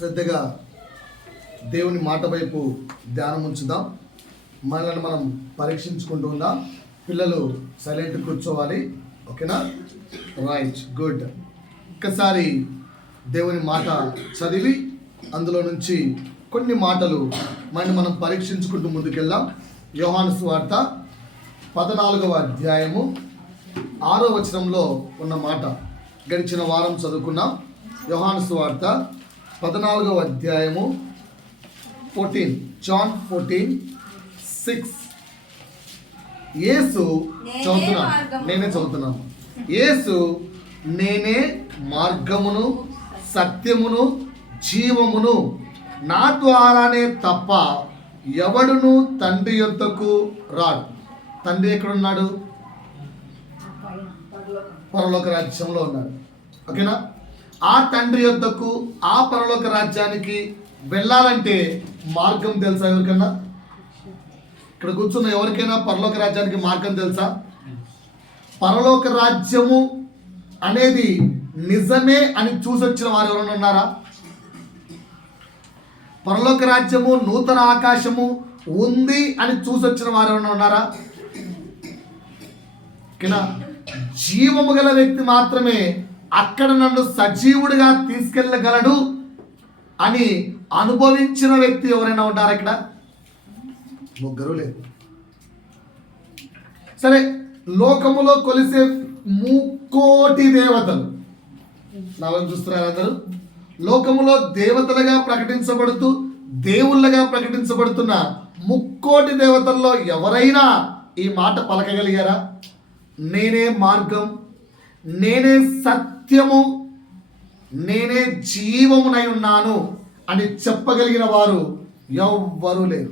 శ్రద్ధగా దేవుని మాట వైపు ధ్యానం ఉంచుదాం. మనల్ని మనం పరీక్షించుకుంటూ ఉందాం. పిల్లలు సైలెంట్ కూర్చోవాలి. ఓకేనా? Right, good. ఒక్కసారి దేవుని మాట చదివి అందులో నుంచి కొన్ని మాటలు మనం పరీక్షించుకుంటూ ముందుకెళ్దాం. యోహాను సువార్త 14వ అధ్యాయము 6వ వచనంలో ఉన్న మాట గడిచిన వారం చదువుకున్నాం. యోహాను సువార్త 14వ అధ్యాయము 14, John 14:6. యేసు నేనే చదువుతున్నాను. యేసు నేనే మార్గమును సత్యమును జీవమును, నా ద్వారానే తప్ప ఎవడును తండ్రి యొద్దకు రాడు. తండ్రి ఎక్కడున్నాడు? పరలోక రాజ్యంలో ఉన్నాడు. ఓకేనా? ఆ తండ్రి యొద్దకు, ఆ పరలోక రాజ్యానికి వెళ్ళాలంటే మార్గం తెలుసా ఎవరికన్నా? ఇక్కడ కూర్చున్న ఎవరికైనా పరలోక రాజ్యానికి మార్గం తెలుసా? పరలోక రాజ్యము అనేది నిజమే అని చూసొచ్చిన వారు ఎవరైనా ఉన్నారా? పరలోక రాజ్యము, నూతన ఆకాశము ఉంది అని చూసొచ్చిన వారు ఎవరైనా ఉన్నారా? ఓకేనా? జీవము గల వ్యక్తి మాత్రమే అక్కడ నన్ను సజీవుడిగా తీసుకెళ్ళగలడు అని అనుభవించిన వ్యక్తి ఎవరైనా ఉన్నారా? ఇక్కడ ముగ్గురు లేదు. సరే, లోకములో కొలిసే 3,000,000 దేవతలు నా వైపు చూస్తున్నారు అందరూ. లోకములో దేవతలుగా ప్రకటించబడుతూ దేవుళ్ళగా ప్రకటించబడుతున్న 3,000,000 దేవతల్లో ఎవరైనా ఈ మాట పలకగలిగారా? నేనే మార్గం, నేనే సత్యము, నేనే జీవమునై ఉన్నాను అని చెప్పగలిగిన వారు ఎవ్వరూ లేరు.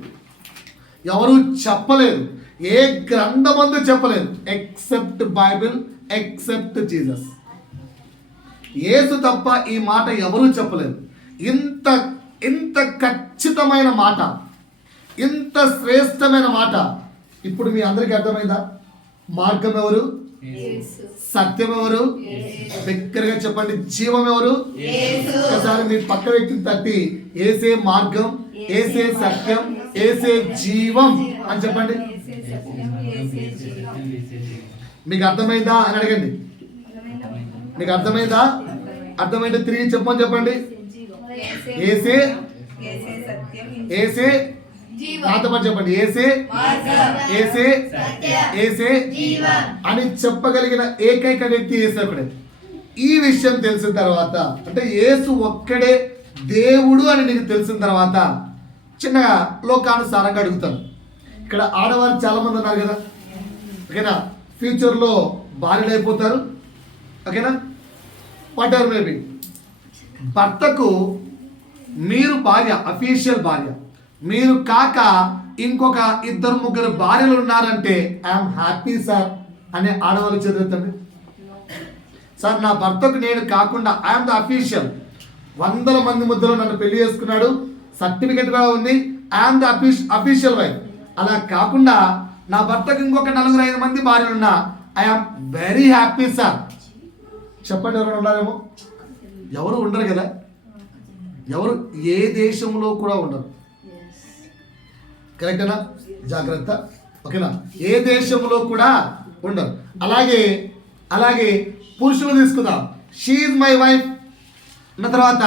ఎవరు చెప్పలేదు. ఏ గ్రంథమందు చెప్పలేదు. Except Bible, except Jesus. యేసు తప్ప ఈ మాట ఎవరూ చెప్పలేదు. ఇంత ఖచ్చితమైన మాట, ఇంత శ్రేష్టమైన మాట ఇప్పుడు మీ అందరికీ అర్థమైందా? మార్గం ఎవరు? సత్యం ఎవరు? దగ్గరగా చెప్పండి. జీవం ఎవరు? ఒకసారి మీ పక్క వ్యక్తిని తట్టి ఏసే మార్గం, ఏసే సత్యం, ఏసే జీవం అని చెప్పండి. మీకు అర్థమైందా అని అడగండి. మీకు అర్థమైందా? అర్థమైంది 3 చెప్పమని చెప్పండి. ఏసే, ఏసే, నాతో పాటు చెప్పండి. ఏసే, ఏసే, ఏసే అని చెప్పగలిగిన ఏకైక వ్యక్తి యేసు ఒక్కడే. ఈ విషయం తెలిసిన తర్వాత, అంటే యేసు ఒక్కడే దేవుడు అని నీకు తెలిసిన తర్వాత చిన్నగా లోకానుసారంగా అడుగుతాను. ఇక్కడ ఆడవారు చాలా మంది ఉన్నారు కదా. ఓకేనా? ఫ్యూచర్లో భార్యలు అయిపోతారు. ఓకేనా? What ever maybe. భర్తకు మీరు భార్య, అఫీషియల్ భార్య. మీరు కాక ఇంకొక 2-3 భార్యలు ఉన్నారంటే ఐఎమ్ హ్యాపీ సార్ అనే ఆడవాళ్ళు చదువుతండి. సార్, నా భర్తకు నేను కాకుండా ఐఎమ్ ద అఫీషియల్. 100 మంది మధ్యలో నన్ను పెళ్లి చేసుకున్నాడు, సర్టిఫికెట్ కూడా ఉంది, ఐఎమ్ ద అఫీషియల్ వైఫ్. అలా కాకుండా నా భర్తకు ఇంకొక 4-5 మంది భార్యలు ఉన్నా ఐఎమ్ వెరీ హ్యాపీ సార్. చెప్పండి, ఎవరు ఉన్నారేమో? ఎవరు ఉండరు కదా. ఎవరు ఏ దేశంలో కూడా ఉండరు. కరెక్టేనా? జాగ్రత్త. ఓకేనా? ఏ దేశంలో కూడా ఉండరు. అలాగే పురుషులు తీసుకుందాం. షీ ఈజ్ మై వైఫ్ అన్న తర్వాత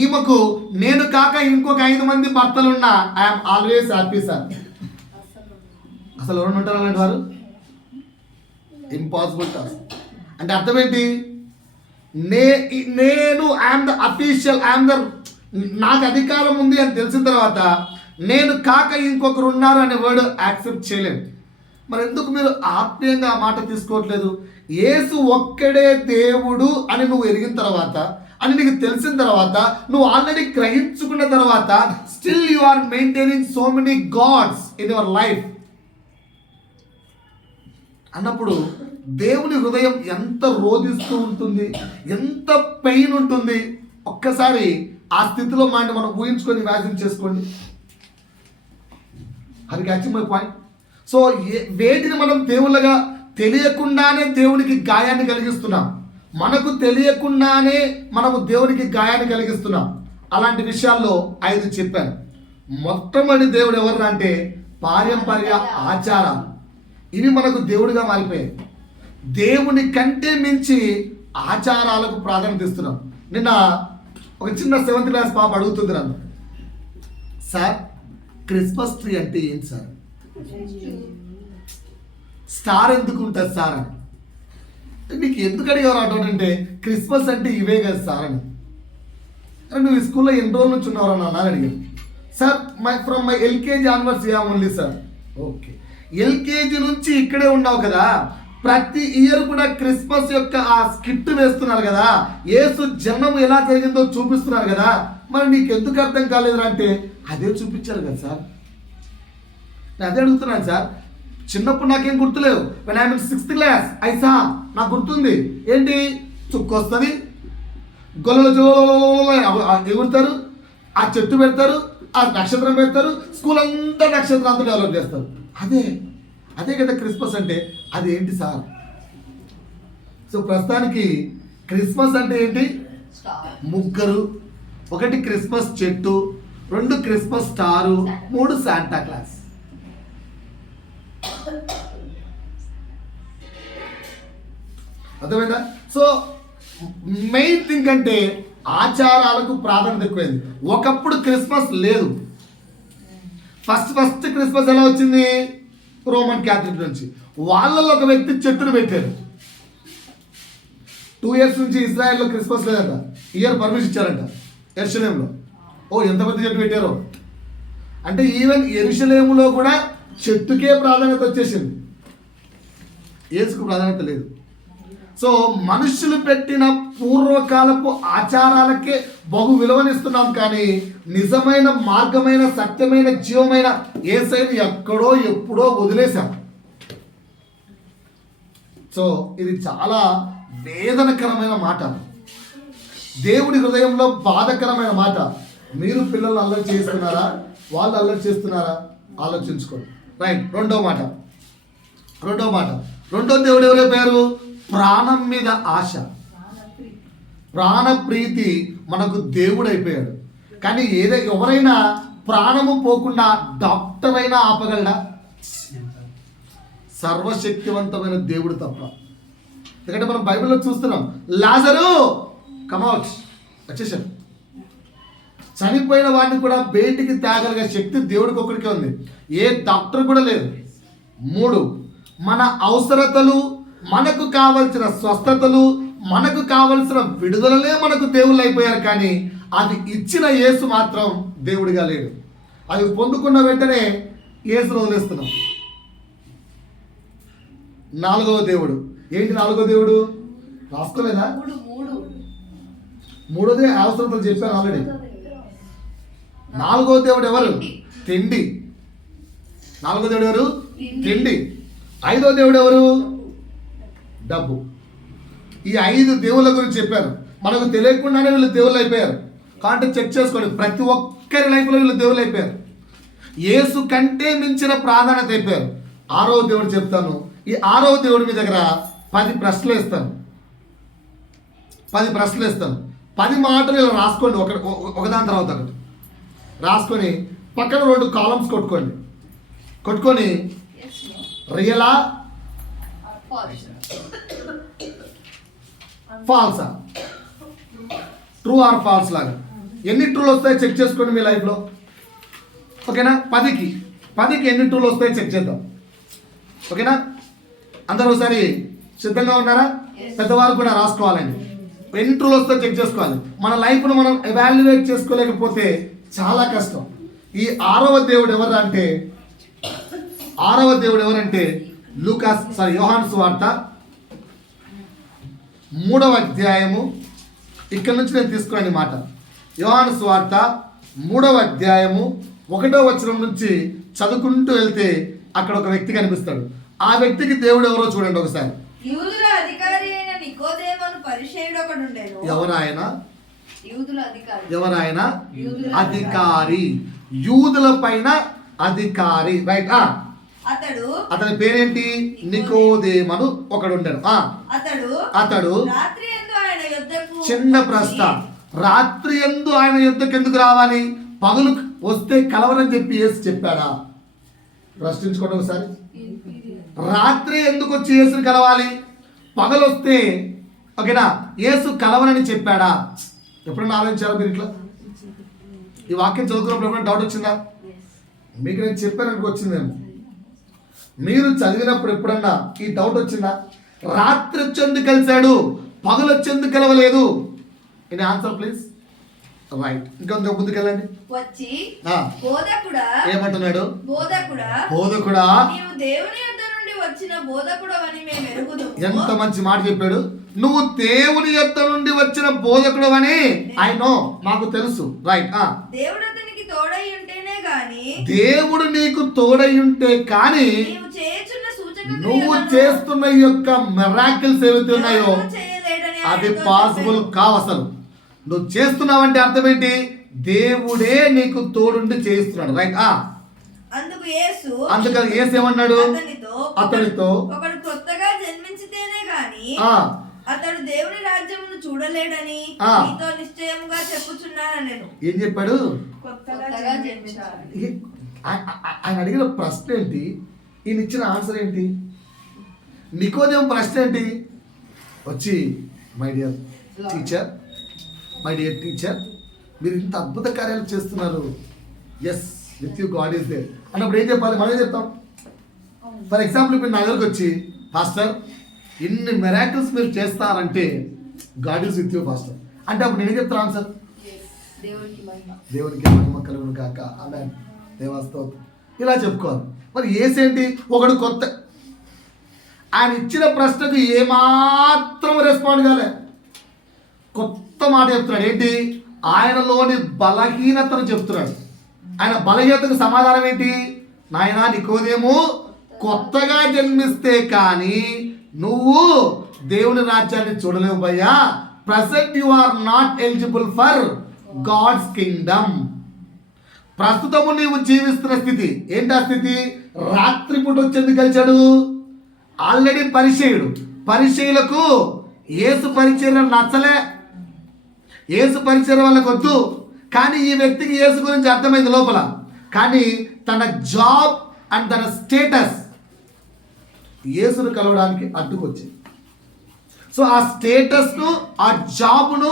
ఈమెకు నేను కాక ఇంకొక 5 మంది భర్తలున్నా ఐఎమ్ ఆల్వేస్ హ్యాపీ సార్. అసలు ఎవరు ఉంటారు అలాంటి వారు? Impossible task. అంటే అర్థం ఏంటి? నేను ఐఎమ్ ద అఫీషియల్, నాకు అధికారం ఉంది అని తెలిసిన తర్వాత నేను కాక ఇంకొకరు ఉన్నారు అనే వర్డ్ యాక్సెప్ట్ చేయలేము. మరి ఎందుకు మీరు ఆత్మీయంగా ఆ మాట తీసుకోవట్లేదు? యేసు ఒక్కడే దేవుడు అని నువ్వు ఎరిగిన తర్వాత, అని నీకు తెలిసిన తర్వాత, నువ్వు ఆల్రెడీ గ్రహించుకున్న తర్వాత still you are maintaining so many gods in your life అన్నప్పుడు దేవుని హృదయం ఎంత రోధిస్తూ ఉంటుంది, ఎంత పెయిన్ ఉంటుంది. ఒక్కసారి ఆ స్థితిలో మనం ఊహించుకొని ఇమాజిన్ చేసుకోండి. అది క్యాచింగ్ మై పాయింట్. సో వేటిని మనం దేవుళ్ళగా తెలియకుండానే దేవునికి గాయాన్ని కలిగిస్తున్నాం. మనకు తెలియకుండానే మనము దేవునికి గాయాన్ని కలిగిస్తున్నాం. అలాంటి విషయాల్లో 5 చెప్పాను. మొట్టమొదటి దేవుడు ఎవరు అంటే పారంపర్య ఆచారాలు. ఇవి మనకు దేవుడిగా మారిపోయాయి. దేవుని కంటే మించి ఆచారాలకు ప్రాధాన్యత ఇస్తున్నాం. నిన్న ఒక చిన్న 7th క్లాస్ పాప అడుగుతుంది నన్ను, సార్ క్రిస్మస్ ట్రీ అంటే ఏంటి సార్, స్టార్ ఎందుకు ఉంటుంది సార్ అని. నీకు ఎందుకు అడిగారు అటువంటి, క్రిస్మస్ అంటే ఇవే కదా సార్ అని. నువ్వు ఈ స్కూల్లో ఎన్ని రోజుల నుంచి ఉన్నావు అని అడిగాను. Sir from my LKG onwards only sir. Okay, LKG నుంచి ఇక్కడే ఉన్నావు కదా, ప్రతి ఇయర్ కూడా క్రిస్మస్ యొక్క ఆ స్కిట్ వేస్తున్నారు కదా, యేసు జన్మం ఎలా జరిగిందో చూపిస్తున్నారు కదా, మరి నీకు ఎందుకు అర్థం కాలేదురా అంటే అదే చూపించారు కదా సార్. నేను అదే అడుగుతున్నాను సార్. చిన్నప్పుడు నాకేం గుర్తులేవు. when I am in 6th class ఐసా నాకు గుర్తుంది. ఏంటి, చుక్కు వస్తుంది, గొల్లలు ఎగురుతారు, ఆ చెట్టు పెడతారు, ఆ నక్షత్రం పెడతారు, స్కూల్ అంతా నక్షత్రాలతో డెవలప్ చేస్తారు. అదే కదా క్రిస్మస్ అంటే. అదేంటి సార్? సో ప్రస్తుతానికి క్రిస్మస్ అంటే ఏంటి? ముగ్గురు, 1 క్రిస్మస్ చెట్టు, 2 క్రిస్మస్ స్టారు, 3 శాంటా క్లాస్. అర్థమైందా? సో మెయిన్ థింగ్ అంటే ఆచారాలకు ప్రాధాన్యత ఎక్కువైంది. ఒకప్పుడు క్రిస్మస్ లేదు. ఫస్ట్ క్రిస్మస్ ఎలా వచ్చింది? రోమన్ క్యాథలిక్ నుంచి. వాళ్ళలో ఒక వ్యక్తి చెట్టును పెట్టారు. 2 years నుంచి ఇజ్రాయెల్లో క్రిస్మస్ లేదంట. ఇయర్ పర్మిషన్ ఇచ్చారంట యెరూషలేములో. ఎంత పెద్ద చెట్టు పెట్టారో. అంటే ఈవెన్ యెరూషలేములో కూడా చెట్టుకే ప్రాధాన్యత వచ్చేసింది, యేసుకు ప్రాధాన్యత లేదు. సో మనుషులు పెట్టిన పూర్వకాలపు ఆచారాలకే బహు విలువనిస్తున్నాం, కానీ నిజమైన మార్గమైన సత్యమైన జీవమైన యేసయ్యను ఎక్కడో ఎప్పుడో వదిలేశాం. సో ఇది చాలా వేదనకరమైన మాట, దేవుడి హృదయంలో బాధకరమైన మాట. మీరు పిల్లలు అల్లరి చేస్తున్నారా, వాళ్ళు అల్లరి చేస్తున్నారా? ఆలోచించుకోండి. రైట్. రెండో మాట, రెండో దేవుడు ఎవరు పేరు? ప్రాణం మీద ఆశ, ప్రాణప్రీతి మనకు దేవుడు అయిపోయాడు. కానీ ఎవరైనా ప్రాణము పోకుండా డాక్టర్ అయినా ఆపగలడా? సర్వశక్తివంతమైన దేవుడు తప్ప. ఎందుకంటే మనం బైబిల్లో చూస్తున్నాం, లాజరు కమౌట్ వచ్చేసాడు. చనిపోయిన వాడిని కూడా బయటికి తేగలిగే శక్తి దేవుడికి ఒక్కడికే ఉంది, ఏ డాక్టర్ కూడా లేదు. 3, మన అవసరతలు, మనకు కావలసిన స్వస్థతలు, మనకు కావలసిన విడుదలలే మనకు దేవుళ్ళు అయిపోయారు. కానీ అది ఇచ్చిన యేసు మాత్రం దేవుడిగా లేడు. అవి పొందుకున్న వెంటనే యేసును వదిలేస్తున్నాం. 4వ దేవుడు ఏంటి? 4వ దేవుడు రాసుకోలేదా? 3దే అవసరతలు చెప్పాను ఆల్రెడీ. 4వ దేవుడు ఎవరు? తిండి. 4వ దేవుడు ఎవరు? తిండి. 5వ దేవుడు ఎవరు? డబ్బు. ఈ 5 దేవుళ్ళ గురించి చెప్పారు. మనకు తెలియకుండానే వీళ్ళు దేవుళ్ళు అయిపోయారు. కాబట్టి చెక్ చేసుకోండి, ప్రతి ఒక్కరి లైఫ్లో వీళ్ళు దేవుళ్ళు అయిపోయారు. యేసు కంటే మించిన ప్రాధాన్యత అయిపోయారు. 6వ దేవుడు చెప్తాను. ఈ 6వ దేవుడి మీ దగ్గర 10 ప్రశ్నలు ఇస్తాను. 10 మాటలు ఇలా రాసుకోండి, ఒకదాని తర్వాత ఒకటి రాసుకొని పక్కన 2 కాలమ్స్ కొట్టుకొని రియలా ఫాల్సా, ట్రూ ఆర్ ఫాల్స్ లాగా ఎన్ని ట్రూలు వస్తాయో చెక్ చేసుకోండి మీ లైఫ్లో. ఓకేనా? 10కి ఎన్ని ట్రూలు వస్తాయో చెక్ చేద్దాం. ఓకేనా? అందరూ ఒకసారి సిద్ధంగా ఉన్నారా? పెద్దవారు కూడా రాసుకోవాలండి. ఎన్ని ట్రూలు వస్తాయో చెక్ చేసుకోవాలి. మన లైఫ్ను మనం ఎవాల్యుయేట్ చేసుకోలేకపోతే చాలా కష్టం. ఈ 6వ దేవుడు ఎవరంటే యోహాను సువార్త 3వ అధ్యాయము. ఇక్కడ నుంచి నేను తీసుకున్నాను ఈ మాట. యోహాను సువార్త 3వ అధ్యాయము 1వ వచనం నుంచి చదువుకుంటూ వెళ్తే అక్కడ ఒక వ్యక్తి కనిపిస్తాడు. ఆ వ్యక్తికి దేవుడు ఎవరో చూడండి ఒకసారి. యూదుల అధికారి అయిన నికోదేమును పరిసయ్యుడు ఒకడు ఉండెను. ఎవరాయన? అధికారి, యూదుల పైన అధికారి. రైట్. అతని పేరేంటి? నికోదేమను ఒకడు ఉండడు. అతడు చిన్న ప్రశ్న, రాత్రి యందు ఆయన యుద్ధకు ఎందుకు రావాలి? పగలు వస్తే కలవరని చెప్పి యేసు చెప్పాడా? ప్రశ్నించుకోండి ఒకసారి. రాత్రి ఎందుకు వచ్చి యేసుని కలవాలి? పగలు వస్తే ఓకేనా యేసు కలవరని చెప్పాడా? ఎప్పుడన్నా ఆలోచించారా మీరు ఇట్లా? ఈ వాక్యం చదువుకున్నప్పుడు ఎప్పుడైనా డౌట్ వచ్చిందా? మీకు నేను చెప్పాను వచ్చిందేమో. మీరు చదివినప్పుడు ఎప్పుడన్నా ఈ డౌట్ వచ్చిందా? రాత్రి వచ్చేందుకు కలిశాడు, పగలు వచ్చేందుకు కలవలేదు? Any answer please. రైట్, ఇంకా ముందుకెళ్ళండి. వచ్చి ఆ, బోధకుడా ఏమంటున్నాడు? బోధకుడా నీవు దేవుని యొద్ద నుండి వచ్చిన బోధకుడవని మేము ఎరుగుదుము. ఎంత మంచి మాట చెప్పాడు. నువ్వు దేవుని యొద్ద నుండి వచ్చిన బోధకుడు అని ఐ నో, మాకు తెలుసు. రైట్. దేవుడు అతనికి తోడై ఉంటేనే గాని, దేవుడు నీకు తోడై ఉంటే కానీ నీవు చేయుచున్న సూచక నువ్వు చేస్తున్న ఈ యొక్క మిరాకిల్స్ ఏవైతే ఉన్నాయో చేయలేడని అది పాసిబుల్ కావు. అసలు నువ్వు చేస్తున్నావంటే అర్థం ఏంటి? దేవుడే నీకు తోడుండి చేస్తున్నాడు. రైట్. అందుకని యేసు ఏమన్నాడు? అతనితో ఒకడు కొత్తగా జన్మించితేనే గాని అతడు దేవుని రాజ్యమును చూడలేడని నీతో నిశ్చయముగా చెప్పుచున్నాను. నేను ఏం చెప్పాడు? కొత్తగా జన్మించాలి. ఆయన అడిగిన ప్రశ్న ఏంటి? ఈయన ఇచ్చిన ఆన్సర్ ఏంటి? నికోదేము ప్రశ్న ఏంటి? వచ్చి మై డియర్ టీచర్ మీరు ఇంత అద్భుత కార్యాలు చేస్తున్నారు, yes with you God is there అన్నప్పుడు ఏం చెప్పాలి? మనం ఏం చెప్తాం? ఫర్ ఎగ్జాంపుల్ ఇప్పుడు నా దగ్గరకు వచ్చి పాస్టర్ ఇన్ని మిరాకిల్స్ మీరు చేస్తారంటే God is with you pastor అంటే అప్పుడు నేనేం చెప్తాను ఆన్సర్? దేవునికి మహిమ కలుగును కాక, ఆమేన్, దేవాస్తోత్రం, ఇలా చెప్పుకోవాలి. మరి ఏసేంటి? ఒకడు కొత్త, ఆయన ఇచ్చిన ప్రశ్నకు ఏమాత్రం రెస్పాండ్ కాలే, కొత్త మాట చెప్తున్నాడు. ఏంటి? ఆయనలోని బలహీనతను చెప్తున్నాడు. ఆయన బలహీనతకు సమాధానం ఏంటి? నాయనా నికోదేము, కొత్తగా జన్మిస్తే కానీ నువ్వు దేవుని రాజ్యాన్ని చూడలేవు భయ్యా. Present you are not eligible for God's kingdom. ప్రస్తుతము నీవు జీవిస్తున్న స్థితి ఏంటి? ఆ స్థితి రాత్రిపూట వచ్చేందుకు కలిశాడు. ఆల్రెడీ పరిచయులకు యేసు పరిచయం నచ్చలే, యేసు పరిచయం వాళ్ళకి వద్దు. కానీ ఈ వ్యక్తికి యేసు గురించి అర్థమైంది లోపల. కానీ తన జాబ్ అండ్ తన స్టేటస్ యేసును కలవడానికి అడ్డుకొచ్చింది. సో ఆ స్టేటస్ను, ఆ జాబ్ను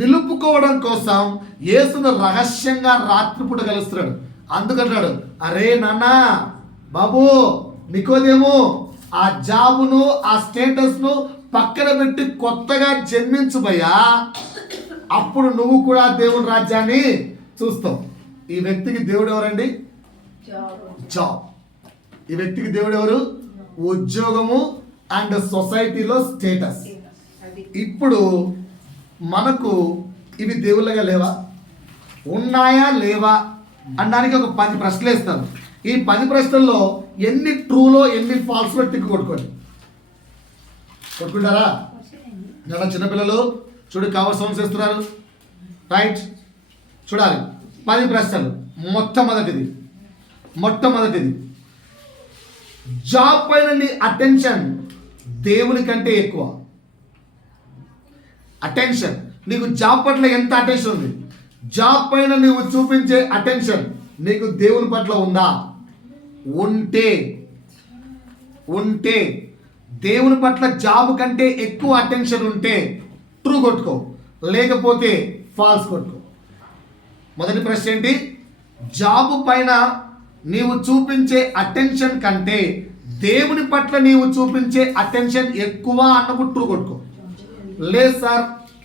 నిలుపుకోవడం కోసం యేసును రహస్యంగా రాత్రిపూట కలుస్తున్నాడు. అందుకంటాడు, అరే నాన్న బాబు నికోదేము, ఆ జాబును, ఆ స్టేటస్ను పక్కన పెట్టి కొత్తగా జన్మించు భయ్యా, అప్పుడు నువ్వు కూడా దేవుని రాజ్యాన్ని చూస్తావు. ఈ వ్యక్తికి దేవుడు ఎవరండి? జాబ్. ఈ వ్యక్తికి దేవుడు ఎవరు? ఉద్యోగము అండ్ సొసైటీలో స్టేటస్. ఇప్పుడు మనకు ఇవి దేవుళ్ళగా లేవా? ఉన్నాయా లేవా అనడానికి ఒక 10 ప్రశ్నలు వేస్తాను. ఈ 10 ప్రశ్నల్లో ఎన్ని ట్రూలో ఎన్ని ఫాల్స్లో టిక్ కొట్టుకుంటారా? చాలా చిన్నపిల్లలు చూడు కవర్ సౌండ్స్ వేస్తున్నారు. రైట్, చూడాలి. 10 ప్రశ్నలు. మొట్టమొదటిది జాబ్ పైన నీ అటెన్షన్ దేవుని కంటే ఎక్కువ. అటెన్షన్, నీకు జాబ్ పట్ల ఎంత అటెన్షన్ ఉంది? జాబ్ పైన నీవు చూపించే అటెన్షన్ నీకు దేవుని పట్ల ఉందా? ఉంటే దేవుని పట్ల జాబ్ కంటే ఎక్కువ అటెన్షన్ ఉంటే ట్రూ కొట్టుకో, లేకపోతే ఫాల్స్ కొట్టుకో. మొదటి ప్రశ్న ఏంటి? జాబ్ పైన నీవు చూపించే అటెన్షన్ కంటే దేవుని పట్ల నీవు చూపించే అటెన్షన్ ఎక్కువ అన్నప్పుడు ట్రూ కొట్టుకో. లేదు సార్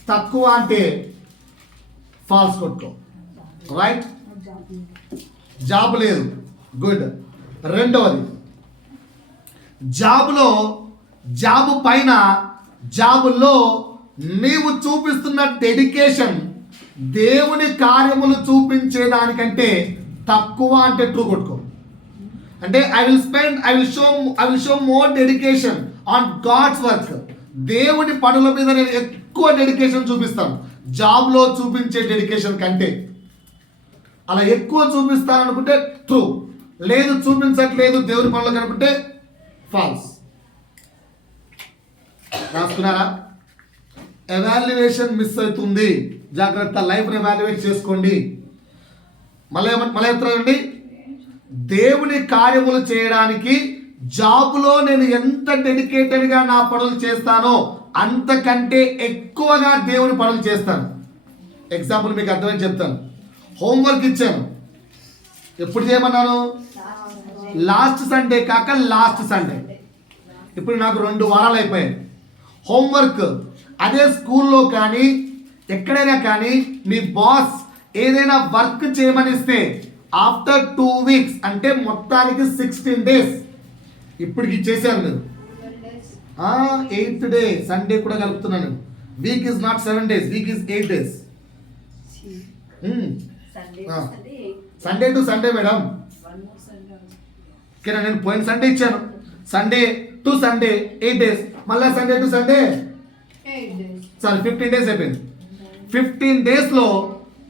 తక్కువ అంటే ఫాల్స్ కొట్టుకో. రైట్, జాబ్ లేదు, గుడ్. రెండవది, జాబ్ పైన జాబుల్లో నీవు చూపిస్తున్న డెడికేషన్ దేవుని కార్యములు చూపించేదానికంటే తక్కువ అంటే ట్రూ కొట్టుకో. అంటే I will show more dedication on God's work. దేవుని పనుల మీద నేను ఎక్కువ డెడికేషన్ చూపిస్తాను జాబ్లో చూపించే డెడికేషన్ కంటే. అలా ఎక్కువ చూపిస్తాను అనుకుంటే ట్రూ, లేదు చూపించట్లేదు దేవుని పనులు కనుకుంటే ఫాల్స్. రాసుకున్నారా? ఎవాల్యుయేషన్ మిస్ అవుతుంది జాగ్రత్త, లైఫ్ని ఎవాల్యుయేట్ చేసుకోండి. మళ్ళీ చెప్తానండి, దేవుని కార్యములు చేయడానికి జాబ్లో నేను ఎంత డెడికేటెడ్గా నా పనులు చేస్తానో అంతకంటే ఎక్కువగా దేవుని పనులు చేస్తాను. ఎగ్జాంపుల్ మీకు అర్థమని చెప్తాను. హోంవర్క్ ఇచ్చాను, ఎప్పుడు చేయమన్నాను? లాస్ట్ సండే కాక లాస్ట్ సండే. ఇప్పుడు నాకు 2 వారాలు అయిపోయాయి హోంవర్క్. అదే స్కూల్లో కానీ ఎక్కడైనా కానీ మీ బాస్ ఏదైనా వర్క్ చేయమనిస్తే ఆఫ్టర్ 2 వీక్స్ అంటే మొత్తానికి 16 డేస్ ఇప్పటికి చేశాను నేను. 8th డే సండే కూడా కలుపుతున్నాను. Week is not 7 days, week is 8 days. Sunday to Sunday madam. ఓకేనా, నేను పోయిన సండే ఇచ్చాను. సండే టు సండే 8 days, మళ్ళీ సండే టు సండే 15 days అయిపోయింది. 15 daysలో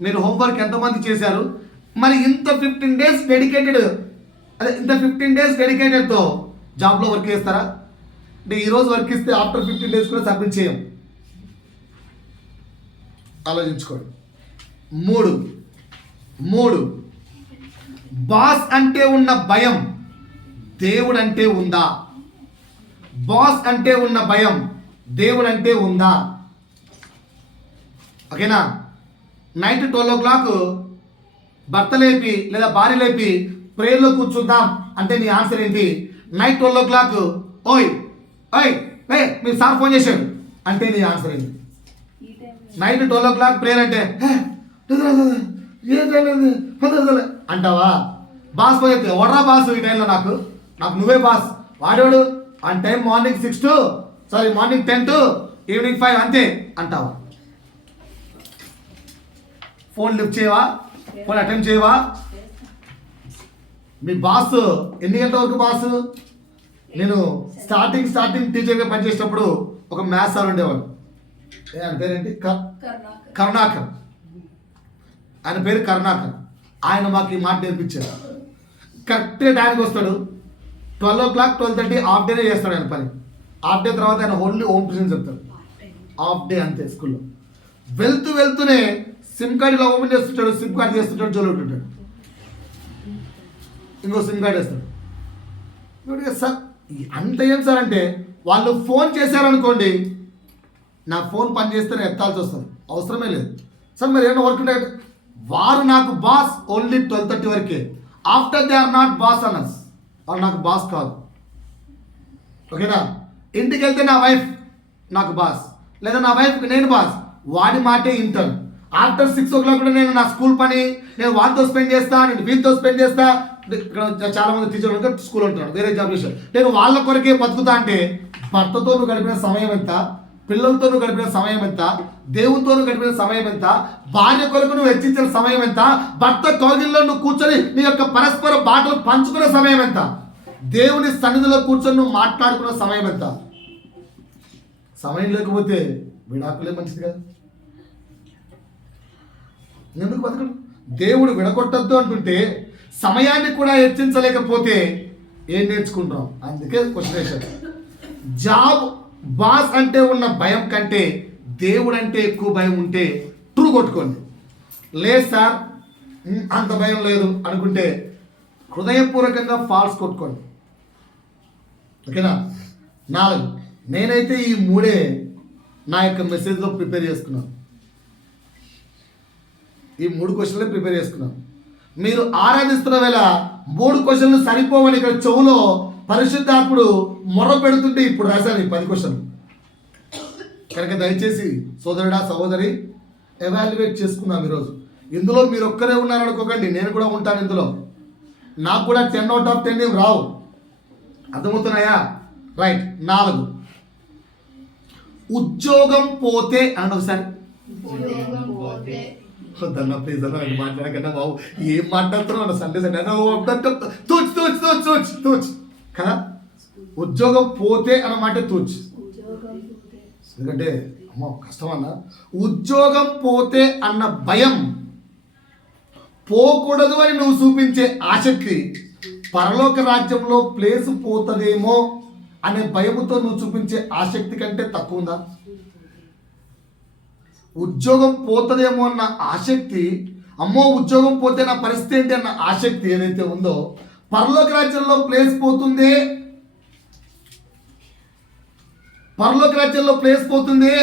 మీరు హోంవర్క్ ఎంతమంది చేశారు? మరి ఇంత 15 days డెడికేటెడ్, అదే ఇంత 15 days డెడికేటెడ్తో జాబ్లో వర్క్ చేస్తారా? అంటే ఈరోజు వర్క్ ఇస్తే ఆఫ్టర్ 15 days కూడా సబ్మిట్ చేయం. ఆలోచించుకోండి. 3 బాస్ అంటే ఉన్న భయం దేవుడు అంటే ఉందా? బాస్ అంటే ఉన్న భయం దేవుడు అంటే ఉందా? ఓకేనా, నైట్ 12 o'clock భర్త లేపి లేదా భార్య లేపి ప్రేయర్లో కూర్చుందాం అంటే నీ ఆన్సర్ ఏంటి? నైట్ 12 o'clock ఓయ్ ఓయ్ ఏ మీరు సార్ ఫోన్ చేశాడు అంటే నీ ఆన్సర్ ఏంటి? నైట్ 12 o'clock ప్రేయర్ అంటే అంటావా? బాస్ ఫోన్ చెప్తే ఎవడ్రా బాస్ ఈ టైంలో? నాకు నువ్వే బాస్. వాడేవాడు on time morning 10 to evening 5 అంతే అంటావా? ఫోన్ లిఫ్ట్ చేయవా? ఫోన్ అటెండ్ చేయవా? మీ బాస్ ఎన్ని గంటల వరకు బాస్? నేను స్టార్టింగ్ టీచర్గా పనిచేసేటప్పుడు ఒక మ్యాథ్స్ సార్ ఉండేవాడు. ఆయన పేరేంటి? కరుణాకర్. ఆయన పేరు కరుణాకర్. ఆయన మాకు ఈ మాట నేర్పించారు. కరెక్ట్గా టైంకి వస్తాడు. 12 o'clock 12:30 హాఫ్ డేనే చేస్తాడు ఆయన పని. హాఫ్ డే తర్వాత ఆయన ఓన్లీ హోమ్ ట్యూషన్ చెప్తాడు. హాఫ్ డే అంతే స్కూల్లో. వెళ్తూనే సిమ్ కార్డ్ ఇలా ఓపెన్ చేస్తుంటాడు, సిమ్ కార్డ్ చేస్తుంటాడు, జోలు ఉంటుంటాడు, ఇంకో సిమ్ కార్డ్ వేస్తాడు. సార్ అంత ఏం సార్ అంటే, వాళ్ళు ఫోన్ చేశారనుకోండి, నా ఫోన్ పని చేస్తే నేను ఎత్తాల్సి వస్తుంది, అవసరమే లేదు. సార్ మరి ఏమైనా వర్క్ ఉంటాయి? వారు నాకు బాస్ ఓన్లీ 12:30 వరకే. After they are not boss అన్నర్స్. వాళ్ళు నాకు బాస్ కాదు. ఓకేనా, ఇంటికి వెళ్తే నా వైఫ్ నాకు బాస్, లేదా నా వైఫ్కి నేను బాస్. వాడి మాటే ఇంటాను. ఆఫ్టర్ 6 o'clock కూడా నేను నా స్కూల్ పని నేను వాళ్ళతో స్పెండ్ చేస్తా, నేను వీళ్ళతో స్పెండ్ చేస్తా. ఇక్కడ చాలా మంది టీచర్లు స్కూల్ ఉంటున్నాడు, వేరే జాబ్ చేశారు. నేను వాళ్ళ కొరకే బతుకుతా అంటే భర్తతో నువ్వు గడిపిన సమయం ఎంత? పిల్లలతో నువ్వు గడిపిన సమయం ఎంత? దేవునితో నువ్వు గడిపిన సమయం ఎంత? భార్య కొరకు నువ్వు వెచ్చించిన సమయం ఎంత? భర్త కౌగిల్లో నువ్వు కూర్చొని నీ యొక్క పరస్పర బాటలు పంచుకునే సమయం ఎంత? దేవుని సన్నిధిలో కూర్చొని నువ్వు మాట్లాడుకున్న సమయం ఎంత? సమయం లేకపోతే విడాకులే మంచిది కదా. ఎందుకు బతకడు? దేవుడు విడగొట్టద్దు అంటుంటే సమయాన్ని కూడా హెచ్చించలేకపోతే ఏం నేర్చుకుంటాం? అందుకే క్వశ్చన్ వేశారు. జాబ్ బాస్ అంటే ఉన్న భయం కంటే దేవుడు అంటే ఎక్కువ భయం ఉంటే ట్రూ కొట్టుకోండి. లేదు సార్ అంత భయం లేదు అనుకుంటే హృదయపూర్వకంగా ఫాల్స్ కొట్టుకోండి. ఓకేనా. 4 నేనైతే ఈ 3 నా యొక్క మెసేజ్లో ప్రిపేర్ చేసుకున్నాను. ఈ 3 క్వశ్చన్లే ప్రిపేర్ చేసుకున్నాను. మీరు ఆరాధిస్తున్న వేళ 3 క్వశ్చన్లు సరిపోవని ఇక్కడ చెవులో పరిశుద్ధాత్ముడు మొర్ర పెడుతుంటే ఇప్పుడు రాశాను ఈ 10 క్వశ్చన్లు. కనుక దయచేసి సోదరుడా సహోదరి ఎవాల్యుయేట్ చేసుకుందాం ఈరోజు. ఇందులో మీరు ఒక్కరే ఉన్నారనుకోకండి, నేను కూడా ఉంటాను ఇందులో. నాకు కూడా 10 out of 10 ఏం రావు. అర్థమవుతున్నాయా? రైట్. 4 ఉద్యోగం పోతే అని ఒకసారి దన్నా ప్లీజ్ అన్న మాట్లాడకన్నా బాబు ఏం మాట్లాడుతున్నావు సండే తూచ్ కదా. ఉద్యోగం పోతే అన్నమాట తూచ్, ఎందుకంటే అమ్మో కష్టం అన్న. ఉద్యోగం పోతే అన్న భయం, పోకూడదు అని నువ్వు చూపించే ఆసక్తి, పరలోక రాజ్యంలో ప్లేస్ పోతుందేమో అనే భయముతో నువ్వు చూపించే ఆసక్తి కంటే తక్కువ ఉందా? ఉద్యోగం పోతుందేమో అన్న ఆసక్తి, అమ్మో ఉద్యోగం పోతే నా పరిస్థితి ఏంటి అన్న ఆసక్తి ఏదైతే ఉందో, పరలోక రాజ్యంలో ప్లేస్ పోతుంది, పరలోక రాజ్యంలో ప్లేస్ పోతుంది,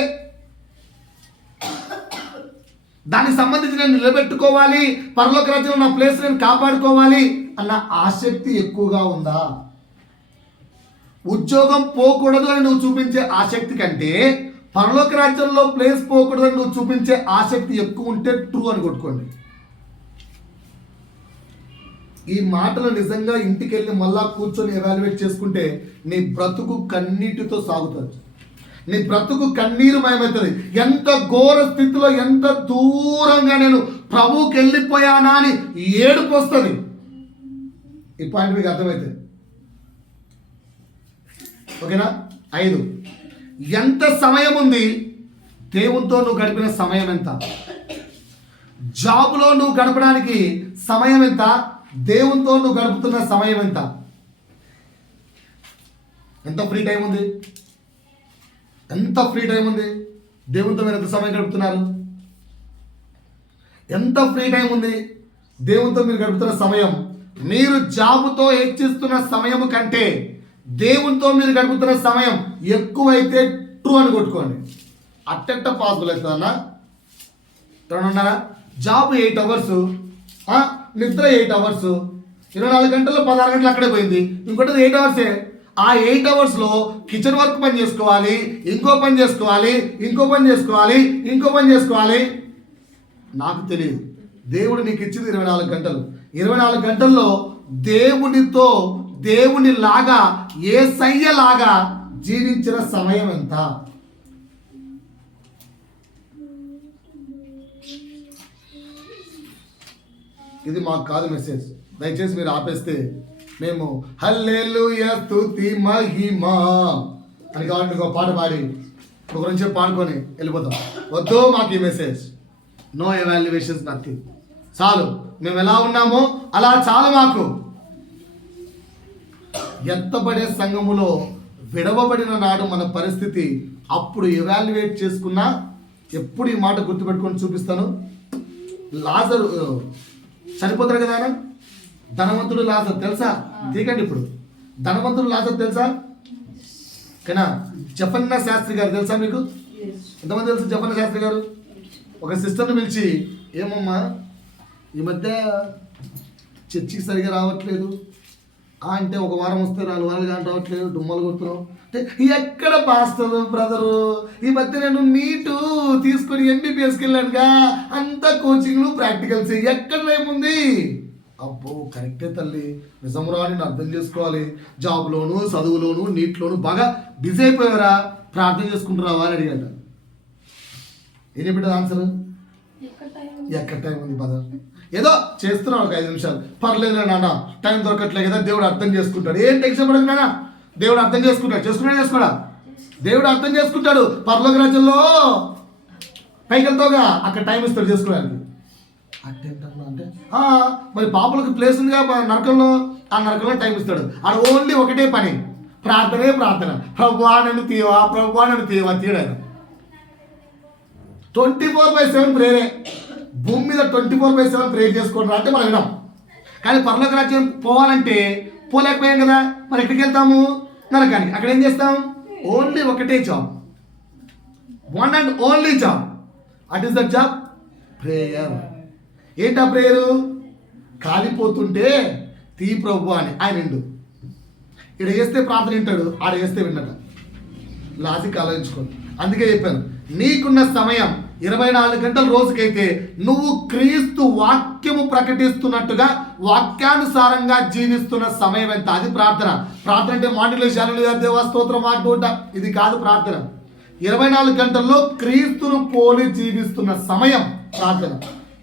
దానికి సంబంధించి నేను నిలబెట్టుకోవాలి, పరలోక రాజ్యంలో నా ప్లేస్ నేను కాపాడుకోవాలి అన్న ఆసక్తి ఎక్కువగా ఉందా? ఉద్యోగం పోకూడదు అని నువ్వు చూపించే ఆసక్తి కంటే పరలోక రాజ్యంలో ప్లేస్ పోకూడదు అని నువ్వు చూపించే ఆసక్తి ఎక్కువ ఉంటే ట్రూ అని కొట్టుకోండి. ఈ మాటలు నిజంగా ఇంటికి వెళ్ళి మళ్ళా కూర్చొని ఎవాల్యుయేట్ చేసుకుంటే నీ బ్రతుకు కన్నీటితో సాగుతుంది, నీ బ్రతుకు కన్నీరుమయమవుతుంది. ఎంత ఘోర స్థితిలో, ఎంత దూరంగా నేను ప్రభువుకి వెళ్ళిపోయానా అని ఏడుపు వస్తుంది. ఈ పాయింట్ మీకు అర్థమైతే ఓకేనా? 5, ఎంత సమయం ఉంది? దేవునితో నువ్వు గడిపిన సమయం ఎంత? జాబ్లో నువ్వు గడపడానికి సమయం ఎంత? దేవునితో నువ్వు గడుపుతున్న సమయం ఎంత? ఎంత ఫ్రీ టైం ఉంది? ఎంత ఫ్రీ టైం ఉంది? దేవునితో మీరు ఎంత సమయం గడుపుతున్నారు? ఎంత ఫ్రీ టైం ఉంది? దేవునితో మీరు గడుపుతున్న సమయం మీరు జాబుతో హెచ్చిస్తున్న సమయం కంటే దేవునితో మీరు గడుపుతున్న సమయం ఎక్కువైతే ట్రూ అని కొట్టుకోండి. అట్టెట్ట పాసిబుల్ అవుతుందన్నా? ఎవరైనా ఉన్నారా? జాబ్ 8 అవర్స్, నిద్ర 8 అవర్స్, 24 గంటల్లో 16 గంటలు అక్కడే పోయింది. ఇంకోటి 8 అవర్సే. ఆ 8 అవర్స్లో కిచెన్ వర్క్ పని చేసుకోవాలి, ఇంకో పని చేసుకోవాలి, ఇంకో పని చేసుకోవాలి, ఇంకో పని చేసుకోవాలి. నాకు తెలియదు, దేవుడు నీకు ఇచ్చింది 24 గంటలు. 24 గంటల్లో దేవునితో, దేవుని లాగా, యేసయ్యలాగా జీవించిన సమయం ఎంత? ఇది మాకు కాదు మెసేజ్. దయచేసి మీరు ఆపేస్తే మేము హల్లెలూయా స్తుతి మహిమా అని కావాలంటే ఒక పాట పాడి ఒక గురించి పాడుకొని వెళ్ళిపోతాం. వద్దు మాకు ఈ మెసేజ్. No evaluations, nothing. చాలు, మేము ఎలా ఉన్నామో అలా చాలు మాకు. ఎత్తబడే సంఘములో విడవబడిన నాడు మన పరిస్థితి అప్పుడు ఎవాల్యుయేట్ చేసుకున్నా. ఎప్పుడు ఈ మాట గుర్తుపెట్టుకొని చూపిస్తాను. లాజరు చనిపోతారు కదా ఆయన, ధనవంతుడు లాజరు తెలుసా? తీకండి ఇప్పుడు. ధనవంతుడు లాజరు తెలుసా? ఓకేనా? జఫన్నా శాస్త్రి గారు తెలుసా మీకు? ఎంతమంది తెలుసు జఫన్నా శాస్త్రి గారు? ఒక సిస్టర్ని పిలిచి, ఏమమ్మా ఈ మధ్య చర్చికి సరిగా రావట్లేదు అంటే, ఒక వారం వస్తే 4 వారాలు కానీ రావట్లేదు, డుమ్మలు కొడుతున్నావు అంటే, ఎక్కడ పాస్టర్ బ్రదరు ఈ మధ్య నేను నీటు తీసుకొని ఎంబీబీఎస్కి వెళ్ళానుగా, అంతా కోచింగ్లు ప్రాక్టికల్స్, ఎక్కడ ఏముంది? అబ్బో కరెక్టే తల్లి, నిజం రా, నేను అర్థం చేసుకోవాలి. జాబ్లోను, చదువులోను, నీటిలోను బాగా బిజీ అయిపోయారా, ప్రార్థన చేసుకుంటున్నావా అని అడిగాడు. ఏం చెప్పాడు ఆన్సర్? ఎక్కడ టైం ఉంది బ్రదర్, ఏదో చేస్తున్నాడు ఒక 5 నిమిషాలు, పర్లేదు నాన్న, టైం దొరకట్లేదు కదా, దేవుడు అర్థం చేసుకుంటాడు. ఏం టెన్షన్ పడదు నాన్న, దేవుడు అర్థం చేసుకుంటాడు. చేసుకోడా? దేవుడు అర్థం చేసుకుంటాడు. పరలోక రాజ్యంలో పైకెళ్తావుగా, అక్కడ టైం ఇస్తాడు చేసుకోవడానికి. అట్టేంటన్నా అంటే, మరి పాపలకు ప్లేస్ ఉందిగా నరకంలో, ఆ నరకంలో టైం ఇస్తాడు. ఆడ ఓన్లీ ఒకటే పని, ప్రార్థనే ప్రార్థన. ప్రభువా నన్ను తీయవా, ప్రభువా నన్ను తీయవా, తీయడానికి 24/7 ప్రేరే. భూమి మీద 24/7 ప్రేర్ చేసుకోవడం అంటే మనం వినాం. కానీ పరలోక రాజ్యం పోవాలంటే పోలేకపోయాం కదా, మరి ఎక్కడికి వెళ్తాము? నరకానికి. అక్కడ ఏం చేస్తాం? ఓన్లీ ఒకటే job, one and only job. What is that job? Prayer. ఏంటా ప్రేయరు? కాలిపోతుంటే తీ ప్రభు అని ఆయన విండు. ఇక్కడ వేస్తే ప్రార్థన వింటాడు, ఆడ వేస్తే విన్నట. లాజిక్ ఆలోచించుకోండి. అందుకే చెప్పాను, నీకున్న సమయం 24 గంటల రోజుకైతే నువ్వు క్రీస్తు వాక్యము ప్రకటిస్తున్నట్టుగా వాక్యానుసారంగా జీవిస్తున్న సమయం ఎంత? అది ప్రార్థన. ప్రార్థన అంటే మాండిలో హల్లెలూయా దేవా స్తోత్రం మాట్లాడుట, ఇది కాదు ప్రార్థన. 24 గంటల్లో క్రీస్తును పోలి జీవిస్తున్న సమయం ప్రార్థన.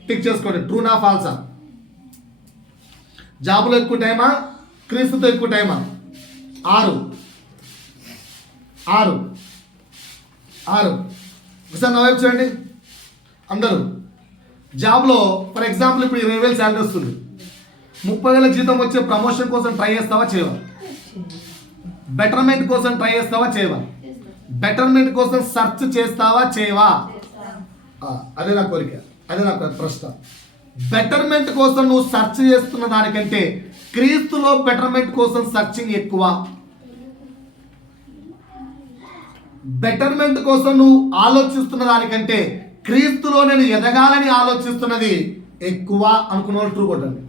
టిక్ చేసుకోండి, ట్రూనా ఫాల్సా? జాబులో ఎక్కువ టైమా, క్రీస్తుతో ఎక్కువ టైమా? 6 ఒకసారి నా వైపు చూడండి అందరూ. జాబ్లో ఫర్ ఎగ్జాంపుల్ ఇప్పుడు 20,000 శాలరీ వస్తుంది, 30,000 జీతం వచ్చే ప్రమోషన్ కోసం ట్రై చేస్తావా చేయవా? బెటర్మెంట్ కోసం ట్రై చేస్తావా చేయవా? బెటర్మెంట్ కోసం సెర్చ్ చేస్తావా చేయవా? అదే నా కోరిక, అదే నా ప్రశ్న. బెటర్మెంట్ కోసం నువ్వు సెర్చ్ చేస్తున్న దానికంటే క్రీస్తులో బెటర్మెంట్ కోసం సర్చింగ్ ఎక్కువ. బెటర్మెంట్ కోసం నువ్వు ఆలోచిస్తున్న దానికంటే క్రీస్తులో నేను ఎదగాలని ఆలోచిస్తున్నది ఎక్కువ అనుకున్న వాళ్ళు ట్రూ కొట్టండి.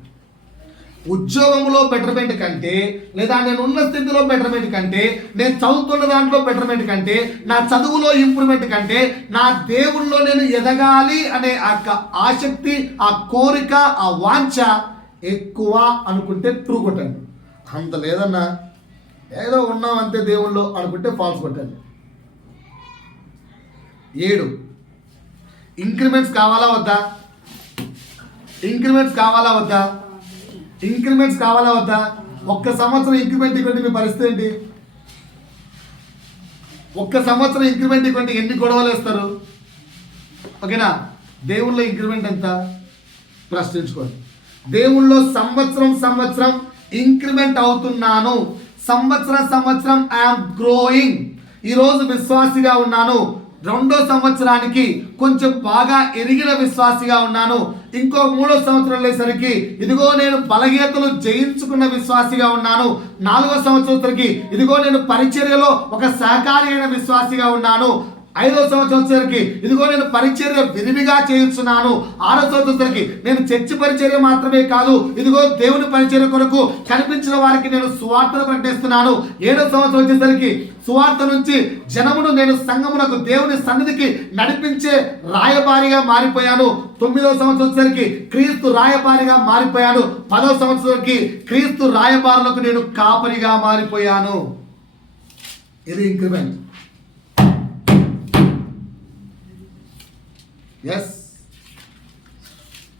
ఉద్యోగంలో బెటర్మెంట్ కంటే, లేదా నేను ఉన్న స్థితిలో బెటర్మెంట్ కంటే, నేను చదువుతున్న దాంట్లో బెటర్మెంట్ కంటే, నా చదువులో ఇంప్రూవ్మెంట్ కంటే, నా దేవుళ్ళలో నేను ఎదగాలి అనే ఆసక్తి, ఆ కోరిక, ఆ వాంఛ ఎక్కువ అనుకుంటే ట్రూ కొట్టండి. అంత లేదన్నా ఏదో ఉన్నాం అంతే దేవుళ్ళో అనుకుంటే ఫాల్స్ కొట్టండి. 7 ఇంక్రిమెంట్స్ కావాలా వద్దా? ఇంక్రిమెంట్స్ కావాలా వద్దా? ఇంక్రిమెంట్స్ కావాలా వద్దా? ఒక్క సంవత్సరం ఇంక్రిమెంట్ ఇవ్వండి, మీ పరిస్థితి ఏంటి? ఒక్క సంవత్సరం ఇంక్రిమెంట్ ఇవ్వండి, ఎన్ని గొడవలు వేస్తారు? ఓకేనా? దేవుళ్ళో ఇంక్రిమెంట్ ఎంత ప్రశ్నించుకోండి. దేవుళ్ళో సంవత్సరం ఇంక్రిమెంట్ అవుతున్నాను, సంవత్సరం ఐఎమ్ గ్రోయింగ్. ఈరోజు విశ్వాసిగా ఉన్నాను, 2వ సంవత్సరానికి కొంచెం బాగా ఎరిగిన విశ్వాసిగా ఉన్నాను, ఇంకో 3వ సంవత్సరం వెళ్ళేసరికి ఇదిగో నేను బలహీనతలు జయించుకున్న విశ్వాసిగా ఉన్నాను, 4వ సంవత్సరానికి ఇదిగో నేను పరిచర్యలో ఒక సహకారి అయిన విశ్వాసిగా ఉన్నాను, 5వ సంవత్సరం వచ్చేసరికి ఇదిగో నేను పరిచర్య విరివిగా చేస్తున్నాను, 6వ సంవత్సరానికి నేను చర్చి పరిచర్య మాత్రమే కాదు, ఇదిగో దేవుని పరిచర్య కొరకు కనిపించిన వారికి నేను సువార్తను ప్రకటిస్తున్నాను, 7వ సంవత్సరం వచ్చేసరికి సువార్త నుంచి జనమును నేను సంఘమునకు దేవుని సన్నిధికి నడిపించే రాయబారిగా మారిపోయాను, 9వ సంవత్సరం వచ్చేసరికి క్రీస్తు రాయబారిగా మారిపోయాను, 10వ సంవత్సరానికి క్రీస్తు రాయబారులకు నేను కాపరిగా మారిపోయాను. ఇది ఇంక్రిమెంట్. ఎస్,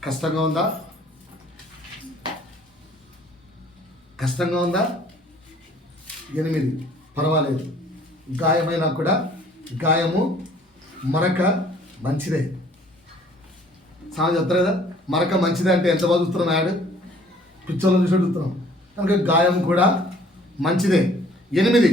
కష్టంగా ఉందా? కష్టంగా ఉందా? 8 పర్వాలేదు. గాయమైనా కూడా గాయము మరక మంచిదే. సామెత చెప్తారు కదా, మరక మంచిదే అంటే ఎంత బాగా చూస్తున్నాం, యాడ్ పిక్చర్లో చూసి చూస్తున్నాం. కనుక గాయం కూడా మంచిదే. 8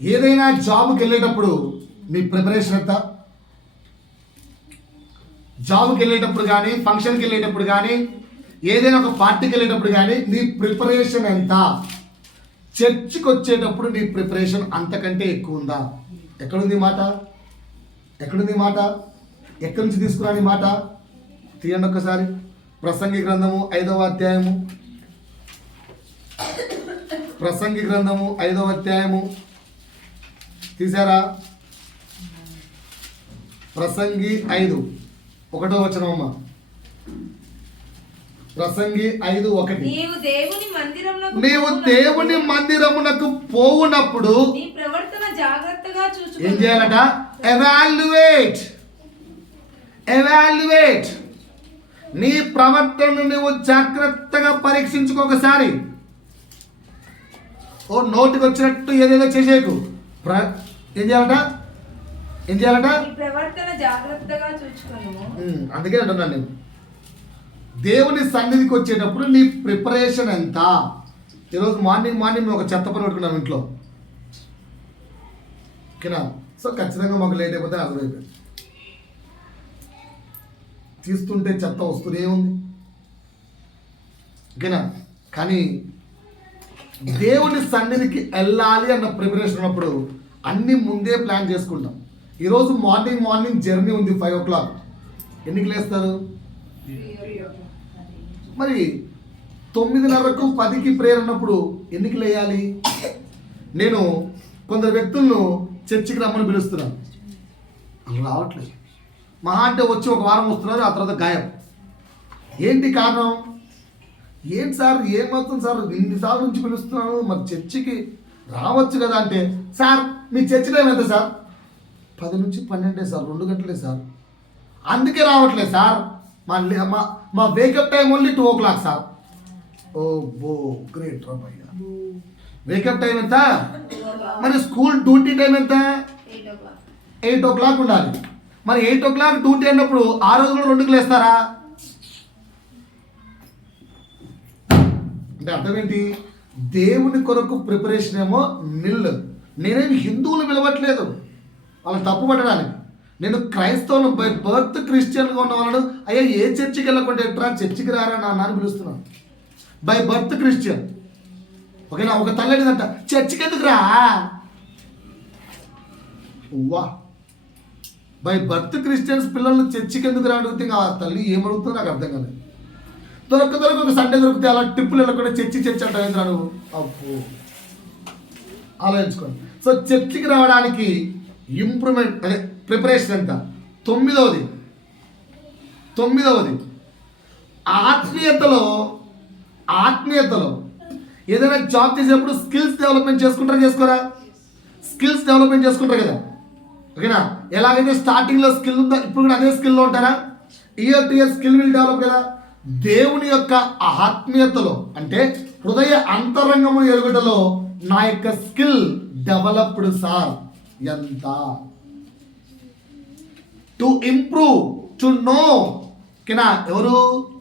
ఏదైనా జాబ్కి వెళ్ళేటప్పుడు నీ ప్రిపరేషన్ ఎంత? జాబ్కి వెళ్ళేటప్పుడు కానీ, ఫంక్షన్కి వెళ్ళేటప్పుడు కానీ, ఏదైనా ఒక పార్టీకి వెళ్ళేటప్పుడు కానీ నీ ప్రిపరేషన్ ఎంత? చర్చికి వచ్చేటప్పుడు నీ ప్రిపరేషన్ అంతకంటే ఎక్కువ ఉందా? ఎక్కడుంది మాట? ఎక్కడుంది మాట? ఎక్కడి నుంచి తీసుకురాని మాట? తీయండి ఒక్కసారి. ప్రసంగి గ్రంథము 5వ అధ్యాయము, ప్రసంగి గ్రంథము 5వ అధ్యాయము తీసారా? ప్రసంగి 5 1వ వచనం అమ్మ. ప్రసంగి 5:1. నీవు దేవుని మందిరమునకు పోవునప్పుడు నీ ప్రవర్తన జాగ్రత్తగా చూసుకో. ఏం చేయాలట? ఎవాల్యుయేట్. నీ ప్రవర్తనను నువ్వు జాగ్రత్తగా పరీక్షించుకో ఒకసారి. ఓ నోటికి వచ్చినట్టు ఏదేదో చేసేకు. ఏం చేయాలట? ప్రవర్తన జాగ్రత్తగా చూసుకోను. అందుకే అంటున్నాను నేను, దేవుని సన్నిధికి వచ్చేటప్పుడు నీ ప్రిపరేషన్ ఎంత? ఈరోజు మార్నింగ్ మేము ఒక చెత్త పని పెట్టుకున్నాం ఇంట్లో, ఓకేనా? సో ఖచ్చితంగా మాకు లేట్ అయిపోతే అర్థమైపోయింది. తీస్తుంటే చెత్త వస్తూనే ఉంది, ఓకేనా? కానీ దేవుని సన్నిధికి వెళ్ళాలి అన్న ప్రిపరేషన్ ఉన్నప్పుడు అన్నీ ముందే ప్లాన్ చేసుకుంటాం. ఈరోజు మార్నింగ్ జర్నీ ఉంది, 5 o'clock. ఎన్నికి లేస్తారు? మరి 9:30కు 10కి ప్రేయర్ అన్నప్పుడు ఎన్నికి లేయాలి? నేను కొందరు వ్యక్తులను చర్చికి రమ్మని పిలుస్తున్నాను, రావట్లేదు. మహా అంటే వచ్చి 1 వారం వస్తున్నారు, ఆ తర్వాత గాయం. ఏంటి కారణం? ఏంటి సార్, ఏమవుతుంది సార్, ఇన్నిసార్లు నుంచి పిలుస్తున్నాను, మరి చర్చికి రావచ్చు కదా అంటే, సార్ మీ చర్చి టైం ఎంత సార్? 10 నుంచి 12 సార్, 2 గంటలే సార్. అందుకే రావట్లేదు సార్, మా wake up time only 2 o'clock sir. ఓ బో గ్రేట్ రబ్బయ్య. వేకప్ టైం ఎంత? మరి స్కూల్ డ్యూటీ టైం ఎంత? 8 o'clock ఉండాలి. మరి 8 o'clock డ్యూటీ అన్నప్పుడు ఆ రోజు కూడా 2కి లేస్తారా? అంటే అర్థం ఏంటి? దేవుని కొరకు ప్రిపరేషన్ ఏమో నిల్. నేనేమి హిందువులు పిలవట్లేదు వాళ్ళని తప్పు పట్టడానికి. నేను క్రైస్తవులు బై బర్త్ క్రిస్టియన్గా ఉన్న వాళ్ళను అయ్యా ఏ చర్చికి వెళ్ళకుండా ఎట్రా చర్చికి రారా నాన్న అని పిలుస్తున్నాను. By birth Christian. ఓకేనా? ఒక తల్లి అడిగిందంట చర్చికి ఎందుకు రా. వా, బై బర్త్ క్రిస్టియన్స్ పిల్లల్ని చర్చికి ఎందుకు రా అడిగితే ఆ తల్లి ఏమడుగుతుందో నాకు అర్థం కాలేదు. దొరక ఒక సండే దొరికితే అలా టిప్పులు వెళ్ళకుండా చర్చి అంటే ఏంద్రా నువ్వు. అప్పు ఆలోచించుకోండి. సో చర్చికి రావడానికి ఇంప్రూవ్మెంట్ అదే ప్రిపరేషన్ ఎంత? 9వది ఆత్మీయతలో ఏదైనా జాబ్ చేసేటప్పుడు స్కిల్స్ డెవలప్మెంట్ చేసుకోరా? స్కిల్స్ డెవలప్మెంట్ చేసుకుంటారు కదా. ఓకేనా? ఎలాగైతే స్టార్టింగ్లో స్కిల్ ఉందో ఇప్పుడు కూడా అదే స్కిల్లో ఉంటారా? Year to year skill will develop కదా. దేవుని యొక్క ఆత్మీయతలో అంటే హృదయ అంతరంగము ఎరుగుటలో నా యొక్క స్కిల్ డెవలప్డ్ సార్. ఎంత టు ఇంప్రూవ్ టు నో. ఓకేనా?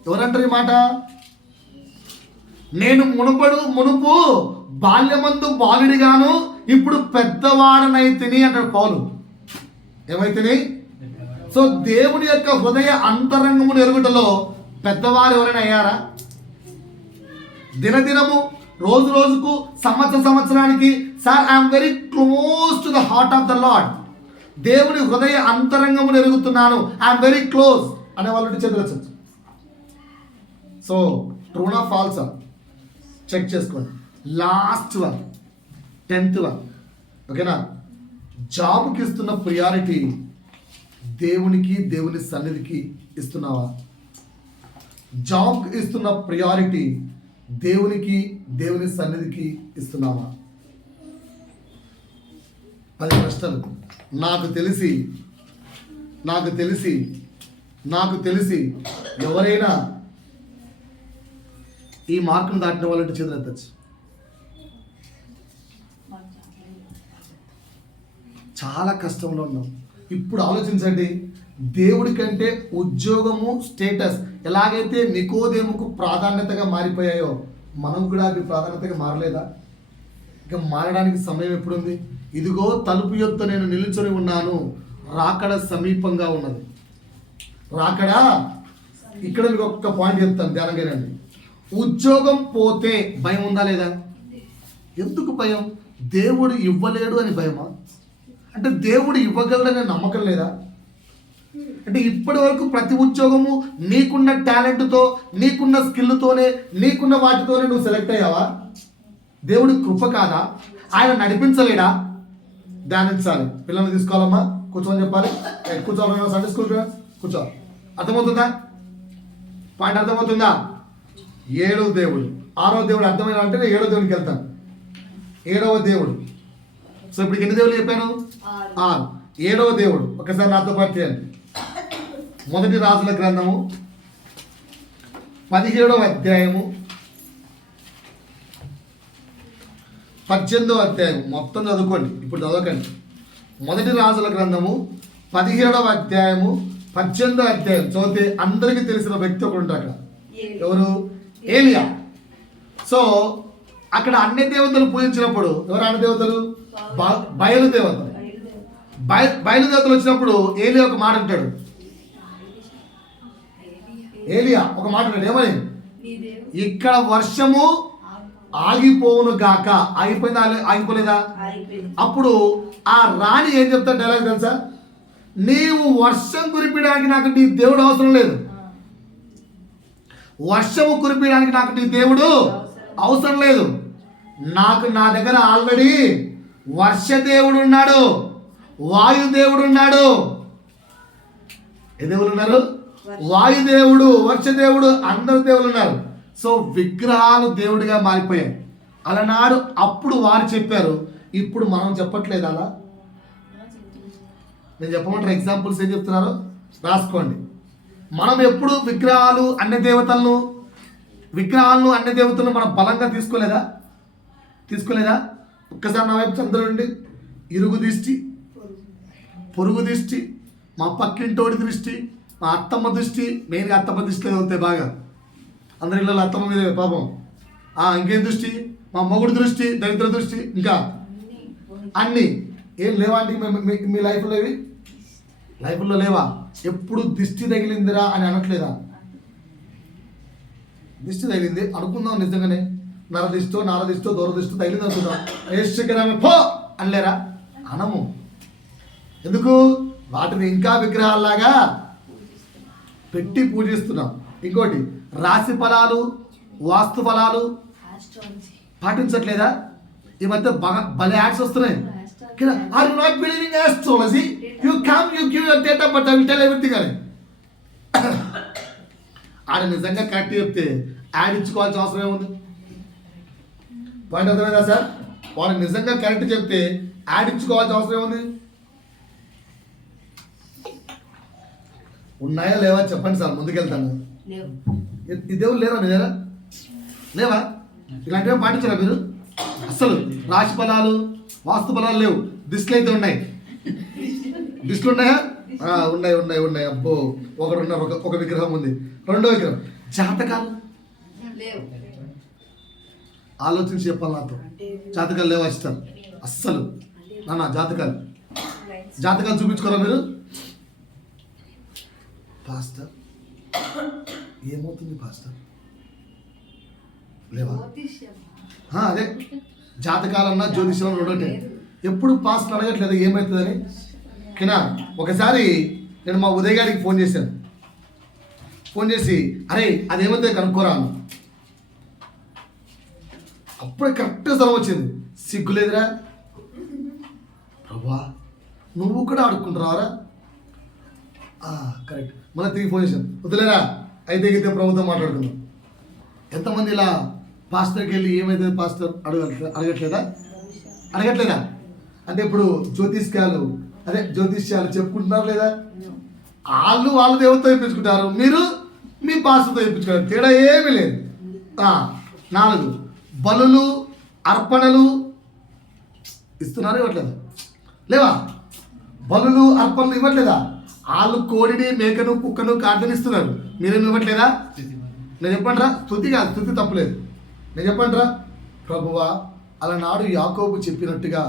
ఎవరంటారు ఈ మాట? నేను మునుపు బాల్యమందు బాలుడిగాను ఇప్పుడు పెద్దవాడనైతిని అంటాడు పౌలు. ఏమైతిని? సో దేవుని యొక్క హృదయ అంతరంగమును ఎరుగుటలో పెద్దవారు ఎవరైనా అయ్యారా? దినదినము రోజు రోజుకు సంవత్సరానికి sir I'm very close to the heart of the lord. దేవుని హృదయ అంతరంగమును ఎరుగుతున్నాను, ఐఎమ్ వెరీ క్లోజ్ అనే వాళ్ళు చదవచ్చు. సో ట్రూనా ఫాల్సా చెక్ చేసుకోండి. Last one 10th one. ఓకేనా? జాబ్కి ఇస్తున్న ప్రియారిటీ దేవునికి దేవుని సన్నిధికి ఇస్తున్నావా? జాబ్కి ఇస్తున్న ప్రియారిటీ దేవునికి దేవుని సన్నిధికి ఇస్తున్నావా? 10 ప్రశ్నలు. నాకు తెలిసి ఎవరైనా ఈ మార్కును దాటిన వాళ్ళంటే చేతులెత్తచ్చు. చాలా కష్టంలో ఉన్నాం. ఇప్పుడు ఆలోచించండి. దేవుడి కంటే ఉద్యోగము స్టేటస్ ఎలాగైతే నికోదేముకు ప్రాధాన్యతగా మారిపోయాయో మనం కూడా అవి ప్రాధాన్యతగా మారలేదా? ఇక మారడానికి సమయం ఎప్పుడుంది? ఇదిగో తలుపు యొద్ద నేను నిలుచొని ఉన్నాను, రాకడ సమీపంగా ఉన్నది. రాకడ ఇక్కడ మీకు ఒక్క పాయింట్ చెప్తాను, ధ్యానంగా రండి. ఉద్యోగం పోతే భయం ఉందా లేదా? ఎందుకు భయం? దేవుడు ఇవ్వలేడు అని భయమా? అంటే దేవుడు ఇవ్వగలడనే నమ్మకం లేదా? అంటే ఇప్పటి వరకు ప్రతి ఉద్యోగము నీకున్న టాలెంట్తో, నీకున్న స్కిల్తోనే, నీకున్న వాటితోనే నువ్వు సెలెక్ట్ అయ్యావా? దేవుడి కృప కాదా? ఆయన నడిపించలేడా? ధ్యానించాలి. పిల్లల్ని తీసుకోవాలమ్మా, కూర్చోని చెప్పాలి. కూర్చోవాలి. సండే స్కూల్ కూర్చో. అర్థమవుతుందా? పాయింట్ అర్థమవుతుందా? 7వ దేవుడు, 6వ దేవుడు అర్థమైన అంటే నేను 7వ దేవుడికి వెళ్తాను. 7వ దేవుడు. సో ఇప్పుడు ఎన్ని దేవుళ్ళు చెప్పాను? 6. 7వ దేవుడు ఒకసారి నాతో పాటు చేయండి. మొదటి రాజుల గ్రంథము 17వ అధ్యాయము 18వ అధ్యాయం మొత్తం చదువుకోండి. ఇప్పుడు చదవకండి. మొదటి రాజుల గ్రంథము 17వ అధ్యాయము 18వ అధ్యాయం చదివితే అందరికీ తెలిసిన వ్యక్తి ఒకడు ఉంటాడు అక్కడ. ఎవరు? ఏలియా. సో అక్కడ అన్ని దేవతలు పూజించినప్పుడు ఎవరు అన్ని దేవతలు? బయలుదేవతలు. బయలుదేవతలు వచ్చినప్పుడు ఏలియా ఒక మాట అంటాడు. ఏమని? ఇక్కడ వర్షము ఆగిపోవును గాక. ఆగిపోలేదా? అప్పుడు ఆ రాణి ఏం చెప్తాడు డైలాగ్ తెలుసా? నీవు వర్షం కురిపించడానికి నాకు నీ దేవుడు అవసరం లేదు. వర్షము కురిపించడానికి నాకు నీ దేవుడు అవసరం లేదు. నాకు నా దగ్గర ఆల్రెడీ వర్షదేవుడు ఉన్నాడు, వాయుదేవుడు ఉన్నాడు. ఏ దేవుడు ఉన్నారు? వాయుదేవుడు, వర్షదేవుడు, అందరు దేవుడు ఉన్నారు. సో విగ్రహాలు దేవుడిగా మారిపోయాయి. అలనాడు అప్పుడు వారు చెప్పారు, ఇప్పుడు మనం చెప్పట్లేదు. అలా నేను చెప్పమంటారు. ఎగ్జాంపుల్స్ ఏం చెప్తున్నారో రాసుకోండి. మనం ఎప్పుడు విగ్రహాలు అన్ని దేవతలను మనం బలంగా తీసుకోలేదా? ఒక్కసారి నా వైపు చంద్రుడి ఇరుగు దృష్టి, పొరుగు దృష్టి, మా పక్కింటోడి దృష్టి, మా అత్తమ్మ దృష్టి. మెయిన్గా అత్తమ్మ దృష్టిలో వెళ్తాయి బాగా. అందరి ఇళ్ళలో అత్తమ్మ మీద పాపం. ఇంకేం దృష్టి? మా మొగుడు దృష్టి, దరిద్ర దృష్టి, ఇంకా అన్నీ ఏం లేవా అండి మీ లైఫ్లో? ఇవి లైఫ్లో లేవా? ఎప్పుడు దిష్టి తగిలిందిరా అని అనట్లేదా? దిష్టి తగిలింది అనుకుందాం, నిజంగానే నారదిష్టో దూరదిష్టో తగిలింది అనుకుందాం, ఏసుకరమే పో అనలేరా? అనము. ఎందుకు? వాటిని ఇంకా విగ్రహాల్లాగా పెట్టి పూజిస్తున్నాం. ఇంకోటి, రాశి ఫలాలు, వాస్తు ఫలాలు పాటించట్లేదా? ఈ మధ్య భలే యాడ్స్ వస్తున్నాయి. Are you not believing astrology? You come, you give your date of birth, I will tell everything అని. ఆడ నిజంగా కరెక్ట్ చెప్తే యాడ్ ఇచ్చుకోవాల్సిన అవసరం ఏముంది? పాయింట్ అర్థమైందా సార్? వాడు నిజంగా కరెక్ట్ చెప్తే యాడ్ ఇచ్చుకోవాల్సిన అవసరం ఏముంది? ఉన్నాయా లేవా చెప్పండి సార్, ముందుకెళ్తాను. ఈ దేవుళ్ళు లేరా మీ దగ్గర? లేవా? ఇలాంటివి పాటించారా మీరు? అస్సలు రాశి ఫలాలు, వాస్తు ఫలాలు లేవు. దిష్టిలు అయితే ఉన్నాయి. దిష్టిలు ఉన్నాయా? ఉన్నాయి. అబ్బో, ఒక విగ్రహం ఉంది. రెండో విగ్రహం. జాతకాలు ఆలోచించి చెప్పాలి నాతో. జాతకాలు లేవా? ఇష్టం అస్సలు. నాన్న జాతకాలు చూపించుకోరా మీరు? పాస్టర్ ఏమవుతుంది పాస్టర్? లేవా? అదే జాతకాలన్నా జ్యోతిష్యం రెండోటే. ఎప్పుడు పాస్టర్ అడగట్లేదు ఏమవుతుందని. ఓకేనా? ఒకసారి నేను మా ఉదయ్ గారికి ఫోన్ చేసి అరే అదేమవుతుంది కనుక్కోరా అన్న. అప్పుడే కరెక్ట్ స్థలం వచ్చింది. సిగ్గులేదురా ప్రభా, నువ్వు కూడా ఆడుకుంటున్నావరా? కరెక్ట్. మళ్ళీ తిరిగి ఫోన్ చేశాను, వద్దులేరా అయితే ప్రభుత్వం మాట్లాడుకుందాం. ఎంతమంది ఇలా పాస్టర్కి వెళ్ళి ఏమైతే పాస్టర్ అడగట్లేదా? అంటే ఇప్పుడు జ్యోతిష్యాలు చెప్పుకుంటున్నారు లేదా? వాళ్ళు దేవుడితో ఇప్పించుకుంటారు, మీరు మీ పాస్టర్తో ఇప్పించుకుంటారు. తేడా ఏమీ లేదు. 4 బలులు, అర్పణలు ఇస్తున్నారు, ఇవ్వట్లేదా? లేవా? బలులు, అర్పణలు ఇవ్వట్లేదా? వాళ్ళు కోడిని, మేకను, కుక్కను ప్రార్థనిస్తున్నారు, మీరేమి ఇవ్వట్లేదా? నేను చెప్పండిరా, స్తుతి తప్పలేదు. నేను చెప్పండిరా, ప్రభువా అలనాడు యాకోబు చెప్పినట్టుగా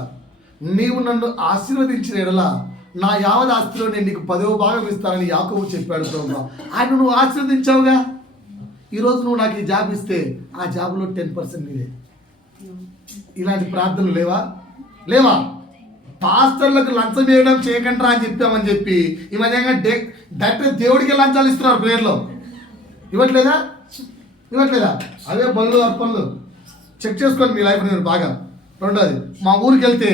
నీవు నన్ను ఆశీర్వదించిన ఎడల నా యావత్ ఆస్తిలో నేను నీకు 10వ భాగం ఇస్తానని యాకోబు చెప్పాడు ప్రభువా. ఆయన నువ్వు ఆశీర్వదించావుగా. ఈరోజు నువ్వు నాకు ఈ జాబ్ ఇస్తే ఆ జాబ్లో 10% నీదే. ఇలాంటి ప్రార్థనలు లేవా? పాస్టర్లకు లంచం వేయడం చేయకండి అని చెప్పామని చెప్పి ఈ మధ్యంగా డైరెక్ట్ దేవుడికి లంచాలు ఇస్తున్నారు ప్రేయర్లో. ఇవ్వట్లేదా? అవే బళ్ళు, అర్పణలు. చెక్ చేసుకోండి మీ లైఫ్ నేను బాగా. రెండోది, మా ఊరికి వెళ్తే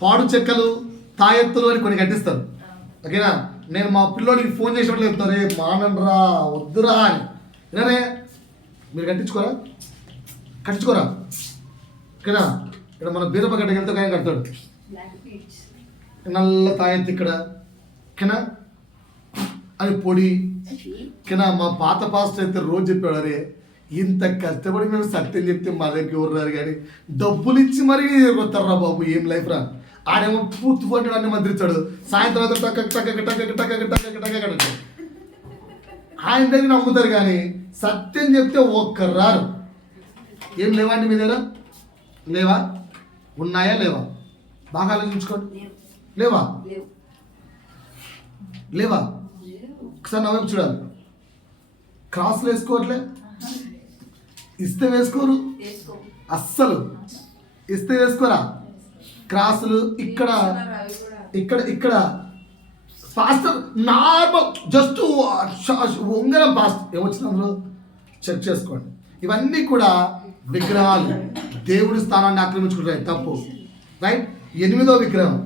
పాడు చెక్కలు, తాయెత్తులు అని కొన్ని కట్టిస్తారు. ఓకేనా? నేను మా పిల్లోడికి ఫోన్ చేసినట్లు చెప్తారు, రే మానండ్రా వద్దురా అని. వినరే? మీరు కట్టించుకోరా? ఓకేనా? ఇక్కడ మన బీరప్ప గడ్డకి వెళ్తే కానీ కడతాడు నల్ల తాయెత్తు ఇక్కడ. ఓకేనా? అది పొడి. ఓకేనా? మా పాత పాస్టర్ అయితే రోజు చెప్పాడు, అరే ఇంత కష్టపడి మేము సత్యం చెప్తే మా దగ్గరికి ఎవరు రారు కానీ డబ్బులు ఇచ్చి మరీ కొత్తారా బాబు, ఏం లైఫ్ రా. ఆడేమో పూర్తి పట్టాడు అన్ని మంత్రిస్తాడు, సాయంత్రం టక్క ఆయన దగ్గర నమ్ముతారు కానీ సత్యం చెప్తే ఒక్కరు రారు. ఏం లేవండి మీ దగ్గర? ఉన్నాయా లేవా? బాగా ఆలోచించుకోండి. లేవా? ఒకసారి నా వైపు చూడాలి. క్రాస్లు వేసుకోవట్లే, ఇస్తే వేసుకోరు అస్సలు. ఇస్తే వేసుకోరా క్రాసులు. ఇక్కడ పాస్టర్ నార్మల్ జస్ట్ ఉంగరం పాస్టర్ ఏమొచ్చింది అందులో చెక్ చేసుకోండి. ఇవన్నీ కూడా విగ్రహాలు, దేవుడి స్థానాన్ని ఆక్రమించుకుంటాయి, తప్పు. రైట్? 8వ విగ్రహం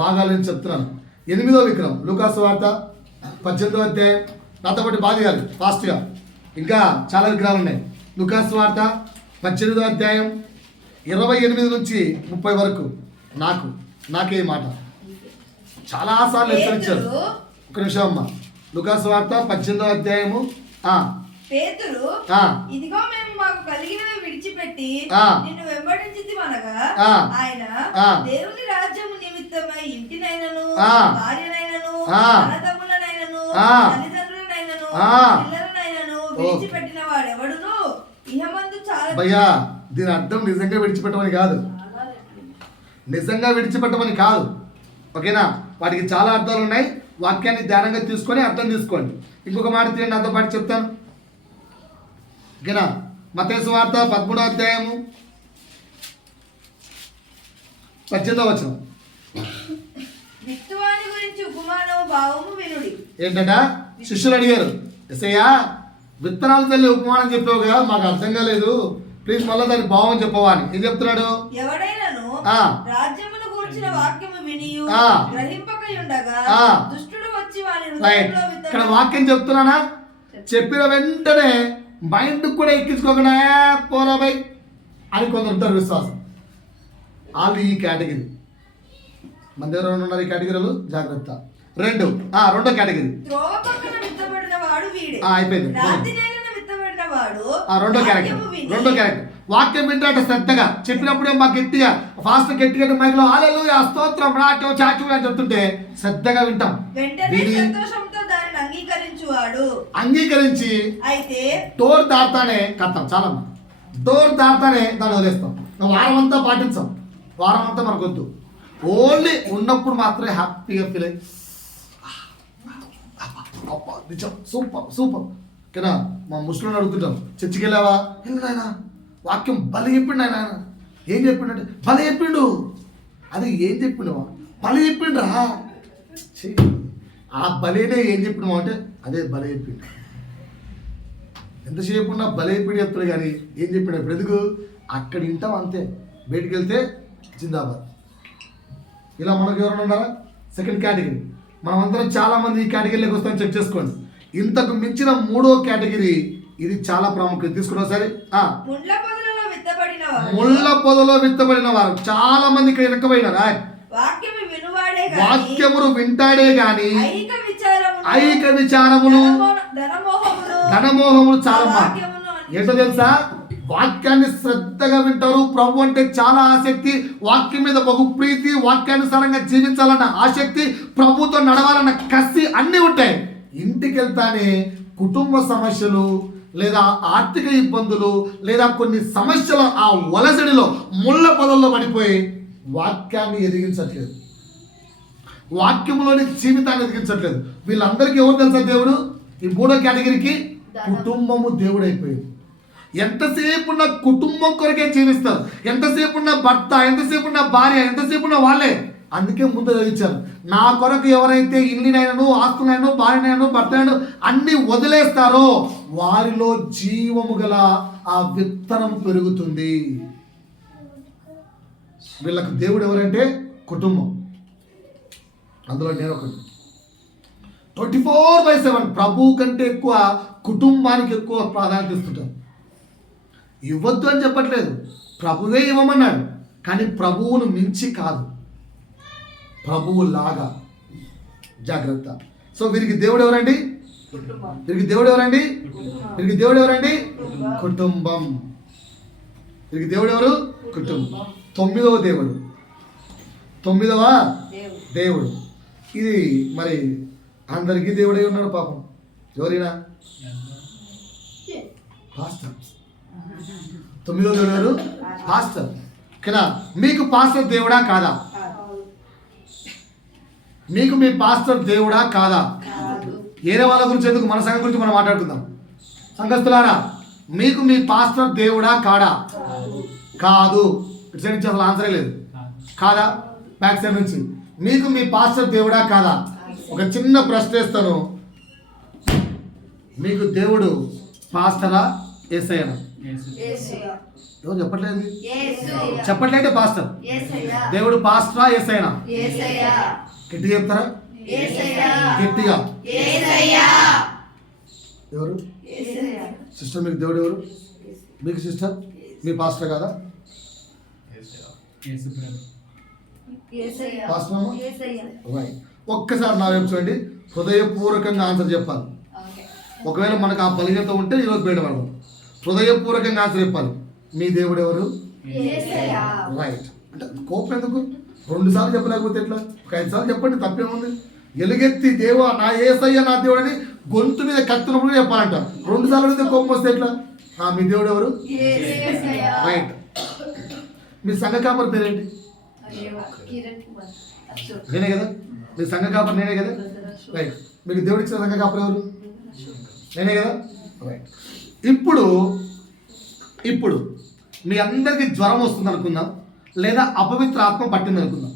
భాగాలు నేను చెప్తున్నాను. 8వ విగ్రహం లూకాసు వార్త 18వ అధ్యాయం. నాతో పాటు బాధగాలి ఫాస్ట్గా, ఇంకా చాలా విగ్రహాలు ఉన్నాయి. లూకాసు వార్త 18వ అధ్యాయం 28 నుంచి 30 వరకు. నాకే మాట చాలాసార్లు హెచ్చరించారు. ఒక నిమిషం అమ్మ. లూకాసు వార్త 18వ అధ్యాయము. పేతురు, ఇదిగో మేము మాకు కలిగినవి విడిచిపెట్టి నిన్ను వెంబడించితిమనగా ఆయన దేవుని రాజ్యము నిమిత్తమై ఇంటినైనను, భార్యనైనను, అన్నదమ్ములనైనను, తల్లిదండ్రులనైనను, పిల్లలనైనను విడిచిపెట్టిన వాడెవడును ఇహమందు చాలా. భయ్యా దీని అర్థం నిజంగా విడిచిపెట్టమని కాదు, నిజంగా విడిచిపెట్టమని కాదు. ఓకేనా? వాటికి చాలా అర్థాలు ఉన్నాయి. వాక్యాన్ని ధ్యానంగా తీసుకొని అర్థం తీసుకోండి. ఇంకొక మాట తీయండి, నాతో పాటు చెప్తాను. ఓకేనా? మత్తయి సువార్త 13వ అధ్యాయము 18వ వచనం. విత్తువాని గురించి ఉపమానము భావము వినుడి. ఏంటట? శిష్యులు అడిగారు, యేసయ్యా విత్తనాలు తల్లి ఉపమానం చెప్పావు కదా, మాకు అర్థం కాలేదు, ప్లీజ్ మళ్ళీ దాని భావం చెప్పవా అని. ఏం చెప్తున్నాడు? ఎవడైనను రాజ్యమును గూర్చిన వాక్యము వినియు గ్రహింపకయుండగా దుష్టుడు వచ్చి వాని హృదయంలో ఇక్కడ వాక్యం చెప్తున్నానా? చెప్పిన వెంటనే మైండ్ కూడా ఎక్కించుకోకుండా పోరాబై అని కొందరు ఉంటారు విశ్వాసం. వాళ్ళు ఈ కేటగిరీ. మన దగ్గర ఉన్నారు ఈ కేటగిరీలు, జాగ్రత్త. రెండో కేటగిరీ త్రోవ పక్కన విత్తబడిన వాడు వీడే. అయిపోయింది. రాతి నేలను విత్తబడిన వాడు రెండో క్యారెక్టర్. వాక్యం వింటాట శ్రద్ధగా, చెప్పినప్పుడే మాకు గట్టిగా ఫాస్ట్ గట్టిగా మైక్ లో హల్లెలూయా స్తోత్రం రాటో చాచు అని చెప్తుంటే శ్రద్ధగా వింటాం. వెంటనే సంతోషంతో దానిని అంగీకరించి అయితే డోర్ దాటానే కథం. చాలా డోర్ దాటానే దాన్ని వదిలేస్తాం. వారం అంతా పాటించాం, వారం అంతా మనకు వద్దు. ఓన్లీ ఉన్నప్పుడు మాత్రమే హ్యాపీగా ఫీల్ అయ్యి నిజం సూపర్ సూపర్. ఓకేనా? మా ముస్లింలు అడుగుతుంటాం, చర్చికి వెళ్ళావా? వెళ్ళినాయన వాక్యం భలే చెప్పిండు ఆయన. ఏం చెప్పిండంటే భలే చెప్పిండు. అది ఏం చెప్పిండవా? భలే చెప్పిండ్రా. ఆ భలేనే ఏం చెప్పినావు అంటే అదే భలే చెప్పిండు. ఎంతసేపు ఉన్నా భలే చెప్పిండు చెప్తాడు కానీ ఏం చెప్పిన ఇప్పుడు ఎందుకు? అక్కడ వింటాం అంతే, బయటికి వెళ్తే జిందాబాద్. ఇలా మనకు ఎవరైనా ఉన్నారా? Second category. మనమందరం చాలామంది ఈ కేటగిరీలోకి వస్తామని చెక్ చేసుకోండి. ఇంతకు మించిన మూడో కేటగిరీ, ఇది చాలా ప్రాముఖ్యత. తీసుకున్నా సరే, ముళ్ళ పొదలో విత్తబడిన వారు చాలా మంది ఇక్కడ ఇరకపోయినారా? వాక్యమును వింటాడే గాని ఐక విచారములు ధనమోహములు చాలా. ఏంటో తెలుసా? వాక్యాన్ని శ్రద్ధగా వింటారు. ప్రభు అంటే చాలా ఆసక్తి, వాక్యం మీద బహు ప్రీతి, వాక్యానుసారంగా జీవించాలన్న ఆసక్తి, ప్రభుతో నడవాలన్న కసి అన్నీ ఉంటాయి. ఇంటికి వెళ్తానే కుటుంబ సమస్యలు లేదా ఆర్థిక ఇబ్బందులు లేదా కొన్ని సమస్యలు ఆ వలసడిలో ముళ్ళ పొదల్లో పడిపోయి వాక్యాన్ని ఎదిగించట్లేదు, వాక్యంలోని జీవితాన్ని ఎదిగించట్లేదు. వీళ్ళందరికీ ఎవరు తెలుసా దేవుడు? ఈ మూడో కేటగిరీకి కుటుంబము దేవుడు అయిపోయింది. ఎంతసేపు ఉన్న కుటుంబం కొరకే జీవిస్తారు. ఎంతసేపు ఉన్న భర్త, ఎంతసేపు ఉన్న భార్య, ఎంతసేపు ఉన్న వాళ్ళే. అందుకే ముందు చదివించారు, నా కొరకు ఎవరైతే ఇల్లునైనను ఆస్తులైనను భార్యనైనను భర్తనైనా అన్ని వదిలేస్తారో వారిలో జీవము గల ఆ విత్తనం పెరుగుతుంది. వీళ్ళకు దేవుడు ఎవరంటే కుటుంబం. అందులో నేను ఒకటి. 24/7 ప్రభు కంటే ఎక్కువ కుటుంబానికి ఎక్కువ ప్రాధాన్యత ఇస్తుంటారు. ఇవ్వద్దు అని చెప్పట్లేదు, ప్రభువే ఇవ్వమన్నాడు. కానీ ప్రభువును మించి కాదు, ప్రభువు లాగా. జాగ్రత్త. సో వీరికి దేవుడు ఎవరండి? వీరికి దేవుడు ఎవరండి? వీరికి దేవుడు ఎవరండి? కుటుంబం. వీరికి దేవుడు ఎవరు? కుటుంబం. 9వ దేవుడు, 9వ దేవుడు. ఇది మరి అందరికీ దేవుడై ఉన్నాడు పాపం. ఎవరైనా పాస్టర్. 9వ దేవుడు ఎవరు? పాస్టర్. కదా, మీకు పాస్టర్ దేవుడా కాదా? మీకు మీ పాస్టర్ దేవుడా కాదా? ఏరే వాళ్ళ గురించి ఎందుకు, మన సంఘం గురించి మనం మాట్లాడుకుందాం. సంఘస్థులారా, మీకు మీ పాస్టర్ దేవుడా కాడా? కాదు. ఇటు సైడ్ నుంచి అసలు ఆన్సరే లేదు. కాదా? బ్యాక్ సైడ్ నుంచి మీకు మీ పాస్టర్ దేవుడా కాదా? ఒక చిన్న ప్రశ్న వేస్తాను, మీకు దేవుడు పాస్టరా యేసయ్యనా? ఎవరు చెప్పట్లేదు? చెప్పట్లేదే పాస్టర్. దేవుడు పాస్టరా యేసయ్యనా? గట్టిగా చెప్తారా? గట్టిగా. ఎవరు సిస్టర్? మీకు దేవుడు ఎవరు? మీకు సిస్టర్ మీ పాస్టర్ కాదా? ఒక్కసారి నా వైపు చూడండి, హృదయపూర్వకంగా ఆన్సర్ చెప్పాలి. ఒకవేళ మనకు ఆ బలహీనత ఉంటే ఈరోజు బయటపడదాం. హృదయపూర్వకంగా ఆన్సర్ చెప్పాలి. మీ దేవుడు ఎవరు? రైట్. అంటే కోపం ఎందుకు? 2 సార్లు చెప్పలేకపోతే ఎట్లా? ఒక 5 సార్లు చెప్పండి, తప్పేముంది? ఎలుగెత్తి దేవా నా యేసయ్య నా దేవుడు అని గొంతు మీద కత్తినప్పుడు చెప్పాలంట. 2 సార్లు అడిగితే కోపం వస్తే ఎట్లా? మీ దేవుడు ఎవరు? రైట్. మీ సంఘ కాపరి పేరేంటి? నేనే కదా మీ సంఘ కాపరి, నేనే కదా. రైట్. మీకు దేవుడు ఇచ్చిన సంఘ కాపరి ఎవరు? నేనే కదా. రైట్. ఇప్పుడు మీ అందరికీ జ్వరం వస్తుంది అనుకుందాం, లేదా అపవిత్ర ఆత్మ పట్టింది అనుకుందాం.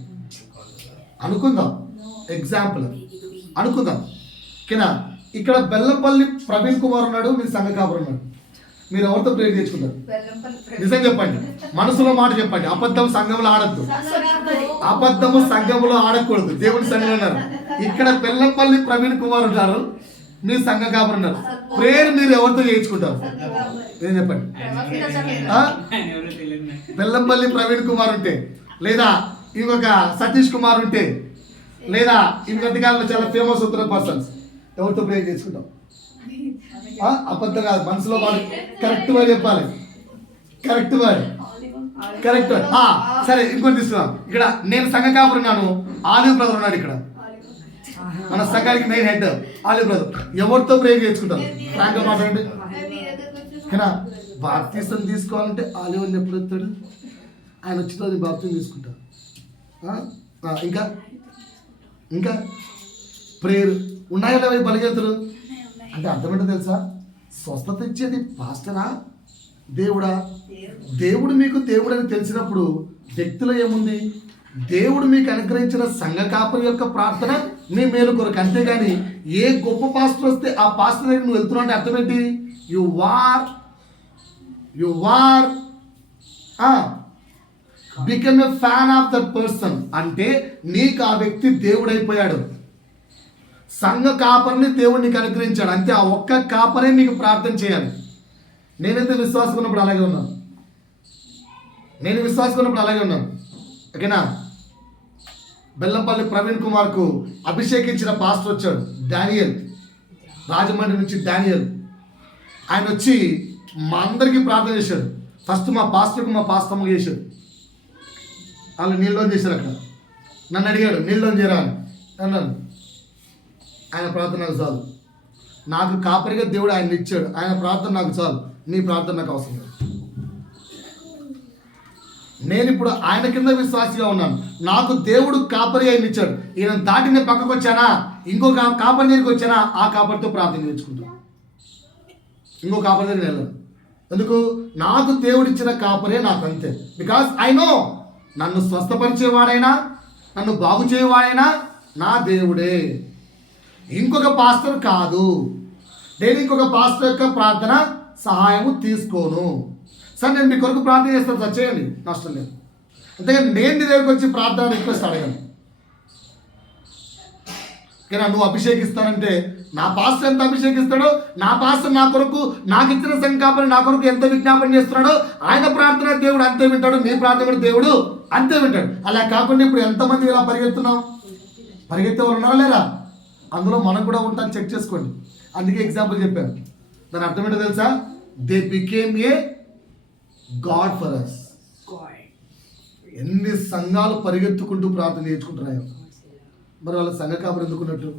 ఎగ్జాంపుల్ అనుకుందాం. ఓకేనా? ఇక్కడ బెల్లంపల్లి ప్రవీణ్ కుమార్ ఉన్నాడు, మీ సంఘ కాపరి ఉన్నాడు. మీరు ఎవరితో ప్రేర్ చేసుకుంటారు? నిజం చెప్పండి, మనసులో మాట చెప్పండి. అబద్ధం సంఘంలో ఆడద్దు, అబద్ధము సంఘంలో ఆడకూడదు. దేవుని సంఘంలో ఉన్నారు. ఇక్కడ బెల్లంపల్లి ప్రవీణ్ కుమార్ ఉన్నారు, మీ సంఘ కాపరి ఉన్నారు. ప్రేయర్ మీరు ఎవరితో చేయించుకుంటారు? ఏం చెప్పండి. బెల్లంపల్లి ప్రవీణ్ కుమార్ ఉంటే, లేదా ఇంకొక సతీష్ కుమార్ ఉంటే, లేదా ఈ మధ్యకాలంలో చాలా ఫేమస్ అవుతున్న పర్సన్స్, ఎవరితో ప్రేయర్ చేసుకుంటాం? అబద్ధం కాదు, మనసులో వాడు కరెక్ట్ గా చెప్పాలి. Correct word. సరే, ఇంకోటి తీసుకున్నాం. ఇక్కడ నేను సంఘ కాపరి ఉన్నాను, ఆలివ్ బ్రదర్ ఉన్నాడు ఇక్కడ. మన సంఘానికి మెయిన్ హెడ్ ఆలివ్ బ్రదర్. ఎవరితో ప్రేయర్ చేసుకుంటాం? ఫ్రాంక్ గా మాట్లాడండి. ఓకేనా? బాప్తిసం తీసుకోవాలంటే ఆలివ్ అని ఎప్పుడు వస్తాడు? ఆయన వచ్చిన బాప్తిసం తీసుకుంటా. ఇంకా ప్రేయర్ ఉన్నాయా లేవా? బలిగేతులు అంటే అర్థమేంటో తెలుసా? స్వస్థత ఇచ్చేది పాస్టరా, దేవుడా? దేవుడు మీకు దేవుడు అని తెలిసినప్పుడు వ్యక్తిలో ఏముంది? దేవుడు మీకు అనుగ్రహించిన సంఘ కాపరి యొక్క ప్రార్థన మీ మేలు కొరకు. అంతేగాని ఏ గొప్ప పాస్టర్ వస్తే ఆ పాస్టర్ దగ్గర నువ్వు వెళ్తున్నావు అంటే అర్థం ఏంటి? You are become a fan of that person. అంటే నీకు ఆ వ్యక్తి దేవుడైపోయాడు. సంఘ కాపరిని దేవుడు నీకు అనుగ్రహించాడు అంతే. ఆ ఒక్క కాపరే నీకు ప్రార్థన చేయాలి. నేనైతే విశ్వాసం ఉన్నప్పుడు అలాగే ఉన్నాను. ఓకేనా? బెల్లంపల్లి ప్రవీణ్ కుమార్కు అభిషేకించిన పాస్టర్ వచ్చాడు, డానియల్, రాజమండ్రి నుంచి డానియల్. ఆయన వచ్చి మా అందరికీ ప్రార్థన చేశాడు. ఫస్ట్ మా పాస్టర్కు మా పాస్తమ్మ చేశాడు. వాళ్ళు నీళ్ళని చేశారు. అక్కడ నన్ను అడిగాడు, నీళ్ళని చేరాలి అన్నాను. ఆయన ప్రార్థన నాకు చాలు. నాకు కాపరిగా దేవుడు ఆయన ఇచ్చాడు. ఆయన ప్రార్థన నాకు చాలు. నీ ప్రార్థన నాకు అవసరం లేదు. నేను ఇప్పుడు ఆయన కింద విశ్వాసిగా ఉన్నాను. నాకు దేవుడు కాపరి ఆయన ఇచ్చాడు. ఈయన దాటి నేను పక్కకు వచ్చానా, ఇంకో కాపరి దగ్గరికి వచ్చానా, ఆ కాపరితో ప్రార్థన చేయించుకుంటాను. ఇంకో కాపరి దగ్గర వెళ్ళాను. ఎందుకు? నాకు దేవుడు ఇచ్చిన కాపరే నాకు అంతే. బికాస్ ఐ నో నన్ను స్వస్థపరిచేవాడైనా నన్ను బాగు చేయవాడైనా నా దేవుడే, ఇంకొక పాస్టర్ కాదు. నేను ఇంకొక పాస్టర్ యొక్క ప్రార్థన సహాయము తీసుకోను. సార్ నేను మీ కొరకు ప్రార్థన చేస్తాను సార్, చేయండి, నష్టం లేదు. అంతేగాని నేను నీ దగ్గరికి వచ్చి ప్రార్థన రిక్వెస్ట్ అడగను. ఓకేనా? నువ్వు అభిషేకిస్తానంటే నా పాస్టర్ ఎంత అభిషేకిస్తాడో, నా పాస్టర్ నా కొరకు నాకు ఇచ్చిన సంకల్పన నా కొరకు ఎంత విజ్ఞాపన చేస్తున్నాడో ఆయన ప్రార్థన దేవుడు అంతే వింటాడు. నీ ప్రార్థన కూడా దేవుడు అంతే వింటాడు. అలా కాకుండా ఇప్పుడు ఎంతమంది ఇలా పరిగెత్తున్నాం? పరిగెత్తే వాళ్ళు ఉన్నారా లేరా? అందులో మనం కూడా ఉంటాం, చెక్ చేసుకోండి. అందుకే ఎగ్జాంపుల్ చెప్పాను. దాని అర్థం ఏంటో తెలుసా? They became a god for us. ఎన్ని సంఘాలు పరిగెత్తుకుంటూ ప్రార్థన చేయించుకుంటున్నాయో. మరి వాళ్ళ సంఘ కాపరి ఎందుకున్నట్టు?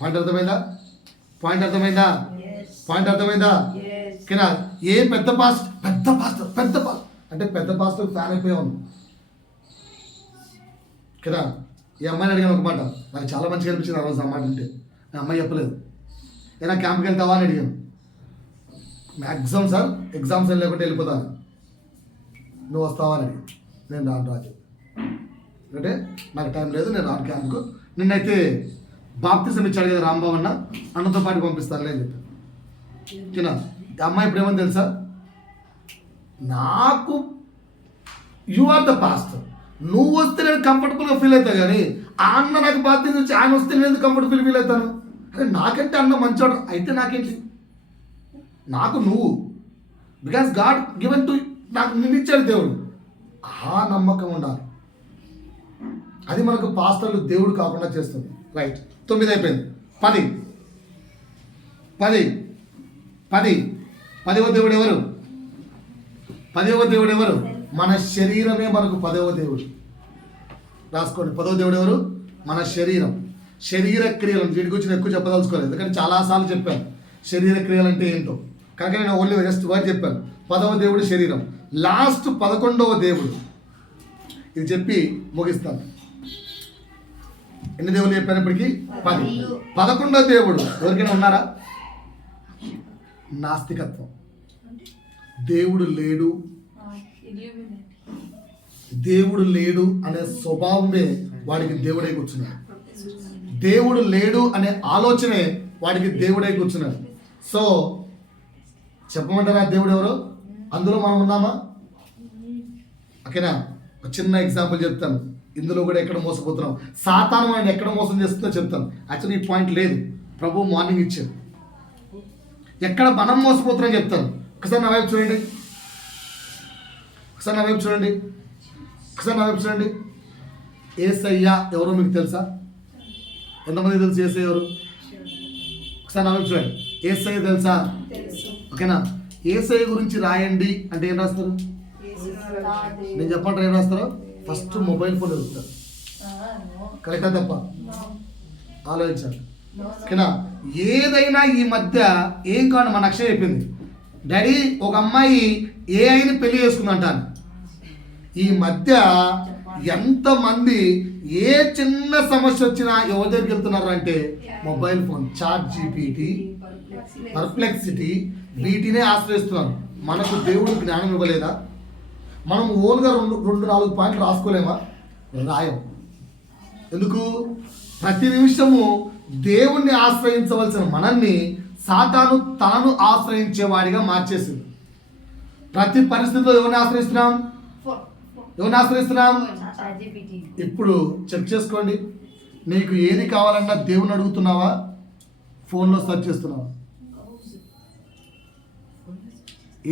పాయింట్ అర్థమైందా? ఓకేనా? ఏ పెద్ద పాస్టర్ అంటే పెద్ద పాస్టర్ ఫ్యాన్ అయిపోయాం కదా. ఈ అమ్మాయిని అడిగాను ఒక మాట, నాకు చాలా మంచిగా అనిపించింది ఆ రోజు. ఆ మాట అంటే నా అమ్మాయి చెప్పలేదు. ఏదైనా క్యాంప్కి వెళ్తావా అని అడిగాను. మ్యాక్సిమం సార్ ఎగ్జామ్స్ లేకుంటే వెళ్ళిపోతాను, నువ్వు వస్తావా అని అడిగాను. నేను రాజు అంటే నాకు టైం లేదు, నేను రాను క్యాంప్కు. నిన్నైతే బాప్తిసం ఇచ్చాడు కదా రాంబాబు అన్న, అన్నతో పాటు పంపిస్తానులే అని చెప్పాను. ఓకేనా? అమ్మాయి ఇప్పుడు ఏమని తెలుసా? నాకు యు ఆర్ ద పాస్టర్, నువ్వు వస్తే నేను కంఫర్టబుల్గా ఫీల్ అవుతాను. కానీ ఆ అన్న నాకు బాధ్యత వచ్చి ఆయన వస్తే నేను కంఫర్టబుల్ ఫీల్ అవుతాను. అరే నాకంటే అన్న మంచోడు అయితే నాకేంటి? నాకు నువ్వు, బికాస్ గాడ్ గివెన్ టు, నాకు నిన్ను ఇచ్చాడు దేవుడు. ఆ నమ్మకం ఉండాలి. అది మనకు పాస్టర్లు దేవుడు కాకుండా చేస్తుంది. రైట్. 9 అయిపోయింది. 10వ దేవుడు ఎవరు? 10వ దేవుడు ఎవరు? మన శరీరమే మనకు 10వ దేవుడు. రాసుకోండి. 10వ దేవుడు ఎవరు? మన శరీర క్రియలు. వీటి గురించి నేను ఎక్కువ చెప్పదలుచుకోలేదు, ఎందుకంటే చాలాసార్లు చెప్పాను శరీర క్రియలు అంటే ఏంటో. కనుక నేను ఓన్లీ జస్ట్ వర్డ్ చెప్పాను. 10వ దేవుడు శరీరం. లాస్ట్ 11వ దేవుడు, ఇది చెప్పి ముగిస్తాను. ఎన్ని దేవుళ్ళు చెప్పినప్పటికీ 10. 11వ దేవుడు ఎవరికైనా ఉన్నారా? నాస్తికత్వం. దేవుడు లేడు, దేవుడు లేడు అనే స్వభావమే వాడికి దేవుడై కూర్చున్నాడు. దేవుడు లేడు అనే ఆలోచనే వాడికి దేవుడై కూర్చున్నాడు. సో చెప్పమంటారా దేవుడు ఎవరు? అందులో మనం ఉన్నామా? ఓకేనా? ఒక చిన్న ఎగ్జాంపుల్ చెప్తాను. ఇందులో కూడా ఎక్కడ మోసపోతున్నాం, సాతాను మనం ఎక్కడ మోసం చేస్తుందో చెప్తాను. యాక్చువల్లీ ఈ పాయింట్ లేదు, ప్రభు మార్నింగ్ ఇచ్చారు. ఎక్కడ మనం మోసపోతున్నాం చెప్తాను. ఒకసారి నా వైపు చూడండి, ఒకసారి నా వైపు చూడండి, ఒకసారి నా వైపు చూడండి. యేసయ్య ఎవరో మీకు తెలుసా? ఎంతమంది తెలుసు యేసయ్య ఎవరు? ఒకసారి నా వైపు చూడండి. యేసయ్య తెలుసా? ఓకేనా? యేసయ్య గురించి రాయండి అంటే ఏం రాస్తారు? నేను చెప్పంటారు ఏం రాస్తారో? ఫస్ట్ మొబైల్ ఫోన్ ఎదుగుతారు. కరెక్టా తప్ప? ఆలోచించాలి. ఓకేనా? ఏదైనా ఈ మధ్య ఏం కావాలి, మన అక్షయ చెప్పింది, డాడీ ఒక అమ్మాయి ఏఐని పెళ్లి చేసుకుందంటాను. ఈ మధ్య ఎంతమంది ఏ చిన్న సమస్య వచ్చినా ఎవరి దగ్గరికి వెళ్తున్నారు అంటే mobile phone, ChatGPT, Perplexity, వీటినే ఆశ్రయిస్తున్నారు. మనకు దేవుడు జ్ఞానం ఇవ్వలేదా? మనం ఓన్గా 2-4 పాయింట్లు రాసుకోలేమా? రాయం. ఎందుకు? ప్రతి నిమిషము దేవుణ్ణి ఆశ్రయించవలసిన మనల్ని సాతాను తాను ఆశ్రయించేవాడిగా మార్చేసింది. ప్రతి పరిస్థితిలో ఎవరిని ఆశ్రయిస్తున్నాం? ఎవరిని ఆశ్రయిస్తున్నాం? ఇప్పుడు చెక్ చేసుకోండి. నీకు ఏది కావాలన్నా దేవుని అడుగుతున్నావా? ఫోన్లో సెర్చ్ చేస్తున్నావా?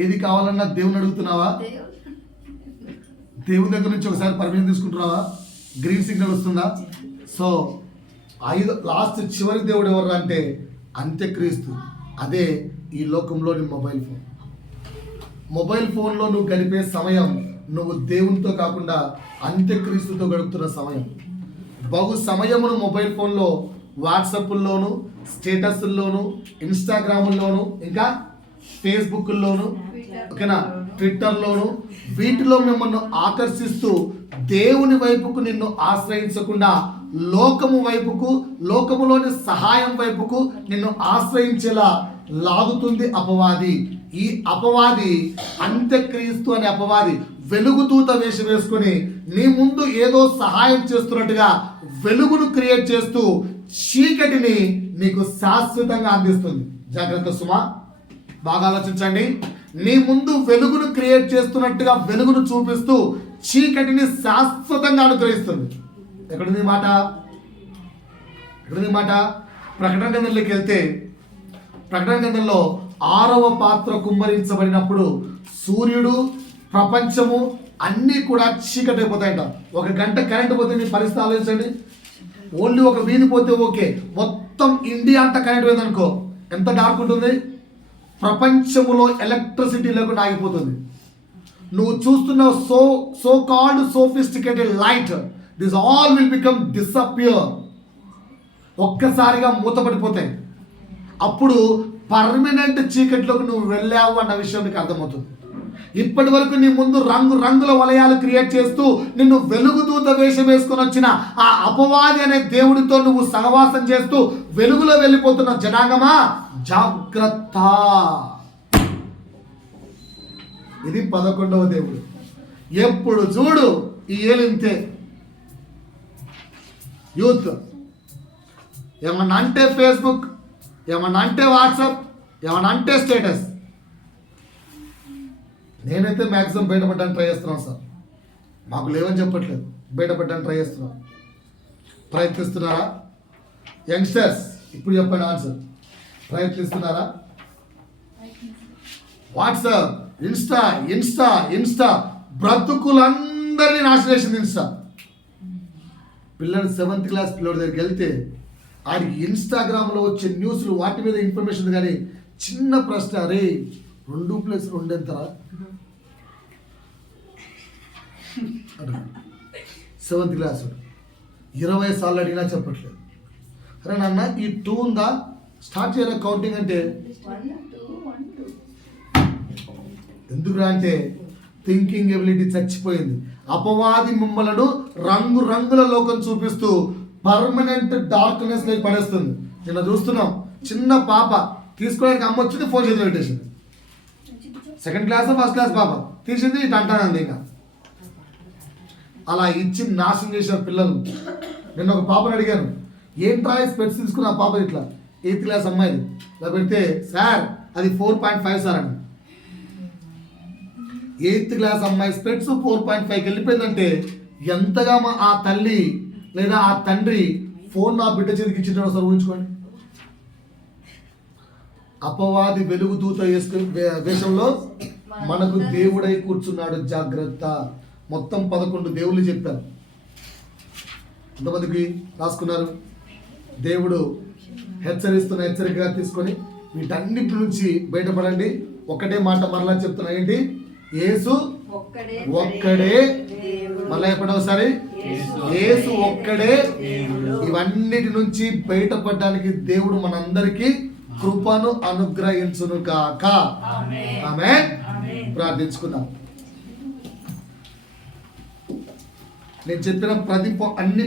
ఏది కావాలన్నా దేవుని అడుగుతున్నావా? దేవుని దగ్గర నుంచి ఒకసారి పర్మిషన్ తీసుకుంటున్నావా? గ్రీన్ సిగ్నల్ వస్తుందా? సో లాస్ట్ చివరి దేవుడు ఎవరు అంటే అంత్యక్రీస్తు. అదే ఈ లోకంలోని మొబైల్ ఫోన్. మొబైల్ ఫోన్లో నువ్వు గడిపే సమయం నువ్వు దేవునితో కాకుండా అంత్యక్రీస్తుతో గడుపుతున్న సమయం. బహు సమయమును మొబైల్ ఫోన్లో వాట్సాప్ల్లోను, స్టేటస్ల్లోను, ఇన్స్టాగ్రాముల్లోను, ఇంకా ఫేస్బుక్లోను, ఓకేనా, ట్విట్టర్లోను, వీటిలో మిమ్మల్ని ఆకర్షిస్తూ దేవుని వైపుకు నిన్ను ఆశ్రయించకుండా లోకము వైపుకు, లోకములోని సహాయం వైపుకు నిన్ను ఆశ్రయించేలా లాగుతుంది అపవాది. ఈ అపవాది, అంత్యక్రీస్తు అనే అపవాది వెలుగుదూత వేషం వేసుకొని నీ ముందు ఏదో సహాయం చేస్తున్నట్టుగా వెలుగును క్రియేట్ చేస్తూ చీకటిని నీకు శాశ్వతంగా అందిస్తుంది. జాగ్రత్త సుమా, బాగా ఆలోచించండి. నీ ముందు వెలుగును క్రియేట్ చేస్తున్నట్టుగా వెలుగును చూపిస్తూ చీకటిని శాశ్వతంగా అనుగ్రహిస్తుంది. ఎక్కడుంది మాట? ఎక్కడుంది మాట? ప్రకటన గ్రంథంలోకి వెళ్తే, ప్రకటన గ్రంథంలో 6వ పాత్ర కుమ్మరించబడినప్పుడు సూర్యుడు, ప్రపంచము అన్నీ కూడా చీకటి అయిపోతాయంట. 1 గంట కరెంట్ పోతే మీ పరిస్థితి ఆలోచించండి. ఓన్లీ ఒక వీధి పోతే ఓకే, మొత్తం ఇండియా అంతా కరెంట్ పోయిందనుకో ఎంత డార్క్ ఉంటుంది? ప్రపంచములో ఎలక్ట్రిసిటీ లేకుండా ఆగిపోతుంది. నువ్వు చూస్తున్న so called sophisticated light, this all will become disappear. ఒక్కసారిగా మూతపడిపోతాయి. అప్పుడు పర్మనెంట్ చీకట్లోకి నువ్వు వెళ్ళావు అన్న విషయం నీకు అర్థమవుతుంది. ఇప్పటి వరకు నీ ముందు రంగుల వలయాలు క్రియేట్ చేస్తూ నిన్ను వెలుగుదూత వేషం వేసుకొని వచ్చిన ఆ అపవాది అనే దేవుడితో నువ్వు సహవాసం చేస్తూ వెలుగులో వెళ్ళిపోతున్న జనాంగమా, జాగ్రత్త. ఇది 11వ దేవుడు. ఎప్పుడు చూడు ఈ ఏలింతే. యూత్ ఏమన్నా అంటే ఫేస్బుక్, ఏమన్నా అంటే వాట్సాప్, ఏమన్నా అంటే స్టేటస్. నేనైతే మ్యాక్సిమం బయటపడడానికి ట్రై చేస్తున్నాను సార్. మాకు లేవని చెప్పట్లేదు, బయటపడడానికి ట్రై చేస్తున్నాను. ప్రయత్నిస్తున్నారా యంగ్స్టర్స్? ఇప్పుడు చెప్పండి ఆన్సర్. ప్రయత్నిస్తున్నారా? వాట్సాప్, ఇన్స్టా బ్రతుకులందరినీ నాశనం చేసింది ఇన్స్టా. పిల్లలు 7th క్లాస్ పిల్లడి దగ్గరికి వెళ్తే ఆడికి ఇన్స్టాగ్రామ్లో వచ్చే న్యూస్లు వాటి మీద ఇన్ఫర్మేషన్ కానీ చిన్న ప్రశ్న, అరే 2+2 ఎంతరా? 7th క్లాస్ 20 సార్లు అడిగినా చెప్పట్లేదు. అరే నాన్న ఈ 2 ఉందా, స్టార్ట్ చేయరా కౌంటింగ్ అంటే. ఎందుకురా అంటే థింకింగ్ ఎబిలిటీ చచ్చిపోయింది. అపవాది మిమ్మలను రంగు రంగుల లోకం చూపిస్తూ పర్మనెంట్ డార్క్నెస్ లోకి పడేస్తుంది. నిన్న చూస్తున్నాం, చిన్న పాప తీసుకోవడానికి అమ్మ వచ్చింది, ఫోన్ చేతిలో పెట్టేసింది. సెకండ్ క్లాస్ ఫస్ట్ క్లాస్ పాప తీసింది, ఇటు అంటానంది. ఇంకా అలా ఇచ్చి నాశనం చేసిన పిల్లలు. నేను ఒక పాపను అడిగాను, ఏంట్రా స్పెట్స్ తీసుకున్న పాప ఇట్లా 8th క్లాస్ అమ్మాయిది ఇలా పెడితే, సార్ అది 4.5 సార్ అని. 8th క్లాస్ అమ్మాయి స్పెట్స్ 4.5కి వెళ్ళిపోయిందంటే ఎంతగా ఆ తల్లి లేదా ఆ తండ్రి ఫోన్ నా బిడ్డ చేతికి ఇచ్చింటాడు ఒకసారి ఊహించుకోండి. అపవాది వెలుగు దూత వేషంలో మనకు దేవుడై కూర్చున్నాడు, జాగ్రత్త. మొత్తం 11 దేవుళ్ళు చెప్పారు. ఎంతమందికి రాసుకున్నారు? దేవుడు హెచ్చరిస్తున్న హెచ్చరికగా తీసుకొని వీటన్నిటి నుంచి బయటపడండి. ఒకటే మాట మరలా చెప్తున్నా, ఏంటి? యేసు ఒక్కడే. మళ్ళీ ఎప్పుడో ఒకసారి, యేసు ఒక్కడే. ఇవన్నిటి నుంచి బయటపడడానికి దేవుడు మనందరికీ కృపను అనుగ్రహించును కాక. ఆమేన్. ప్రార్థించుకుందాం. నేను చెప్పిన ప్రతి అన్ని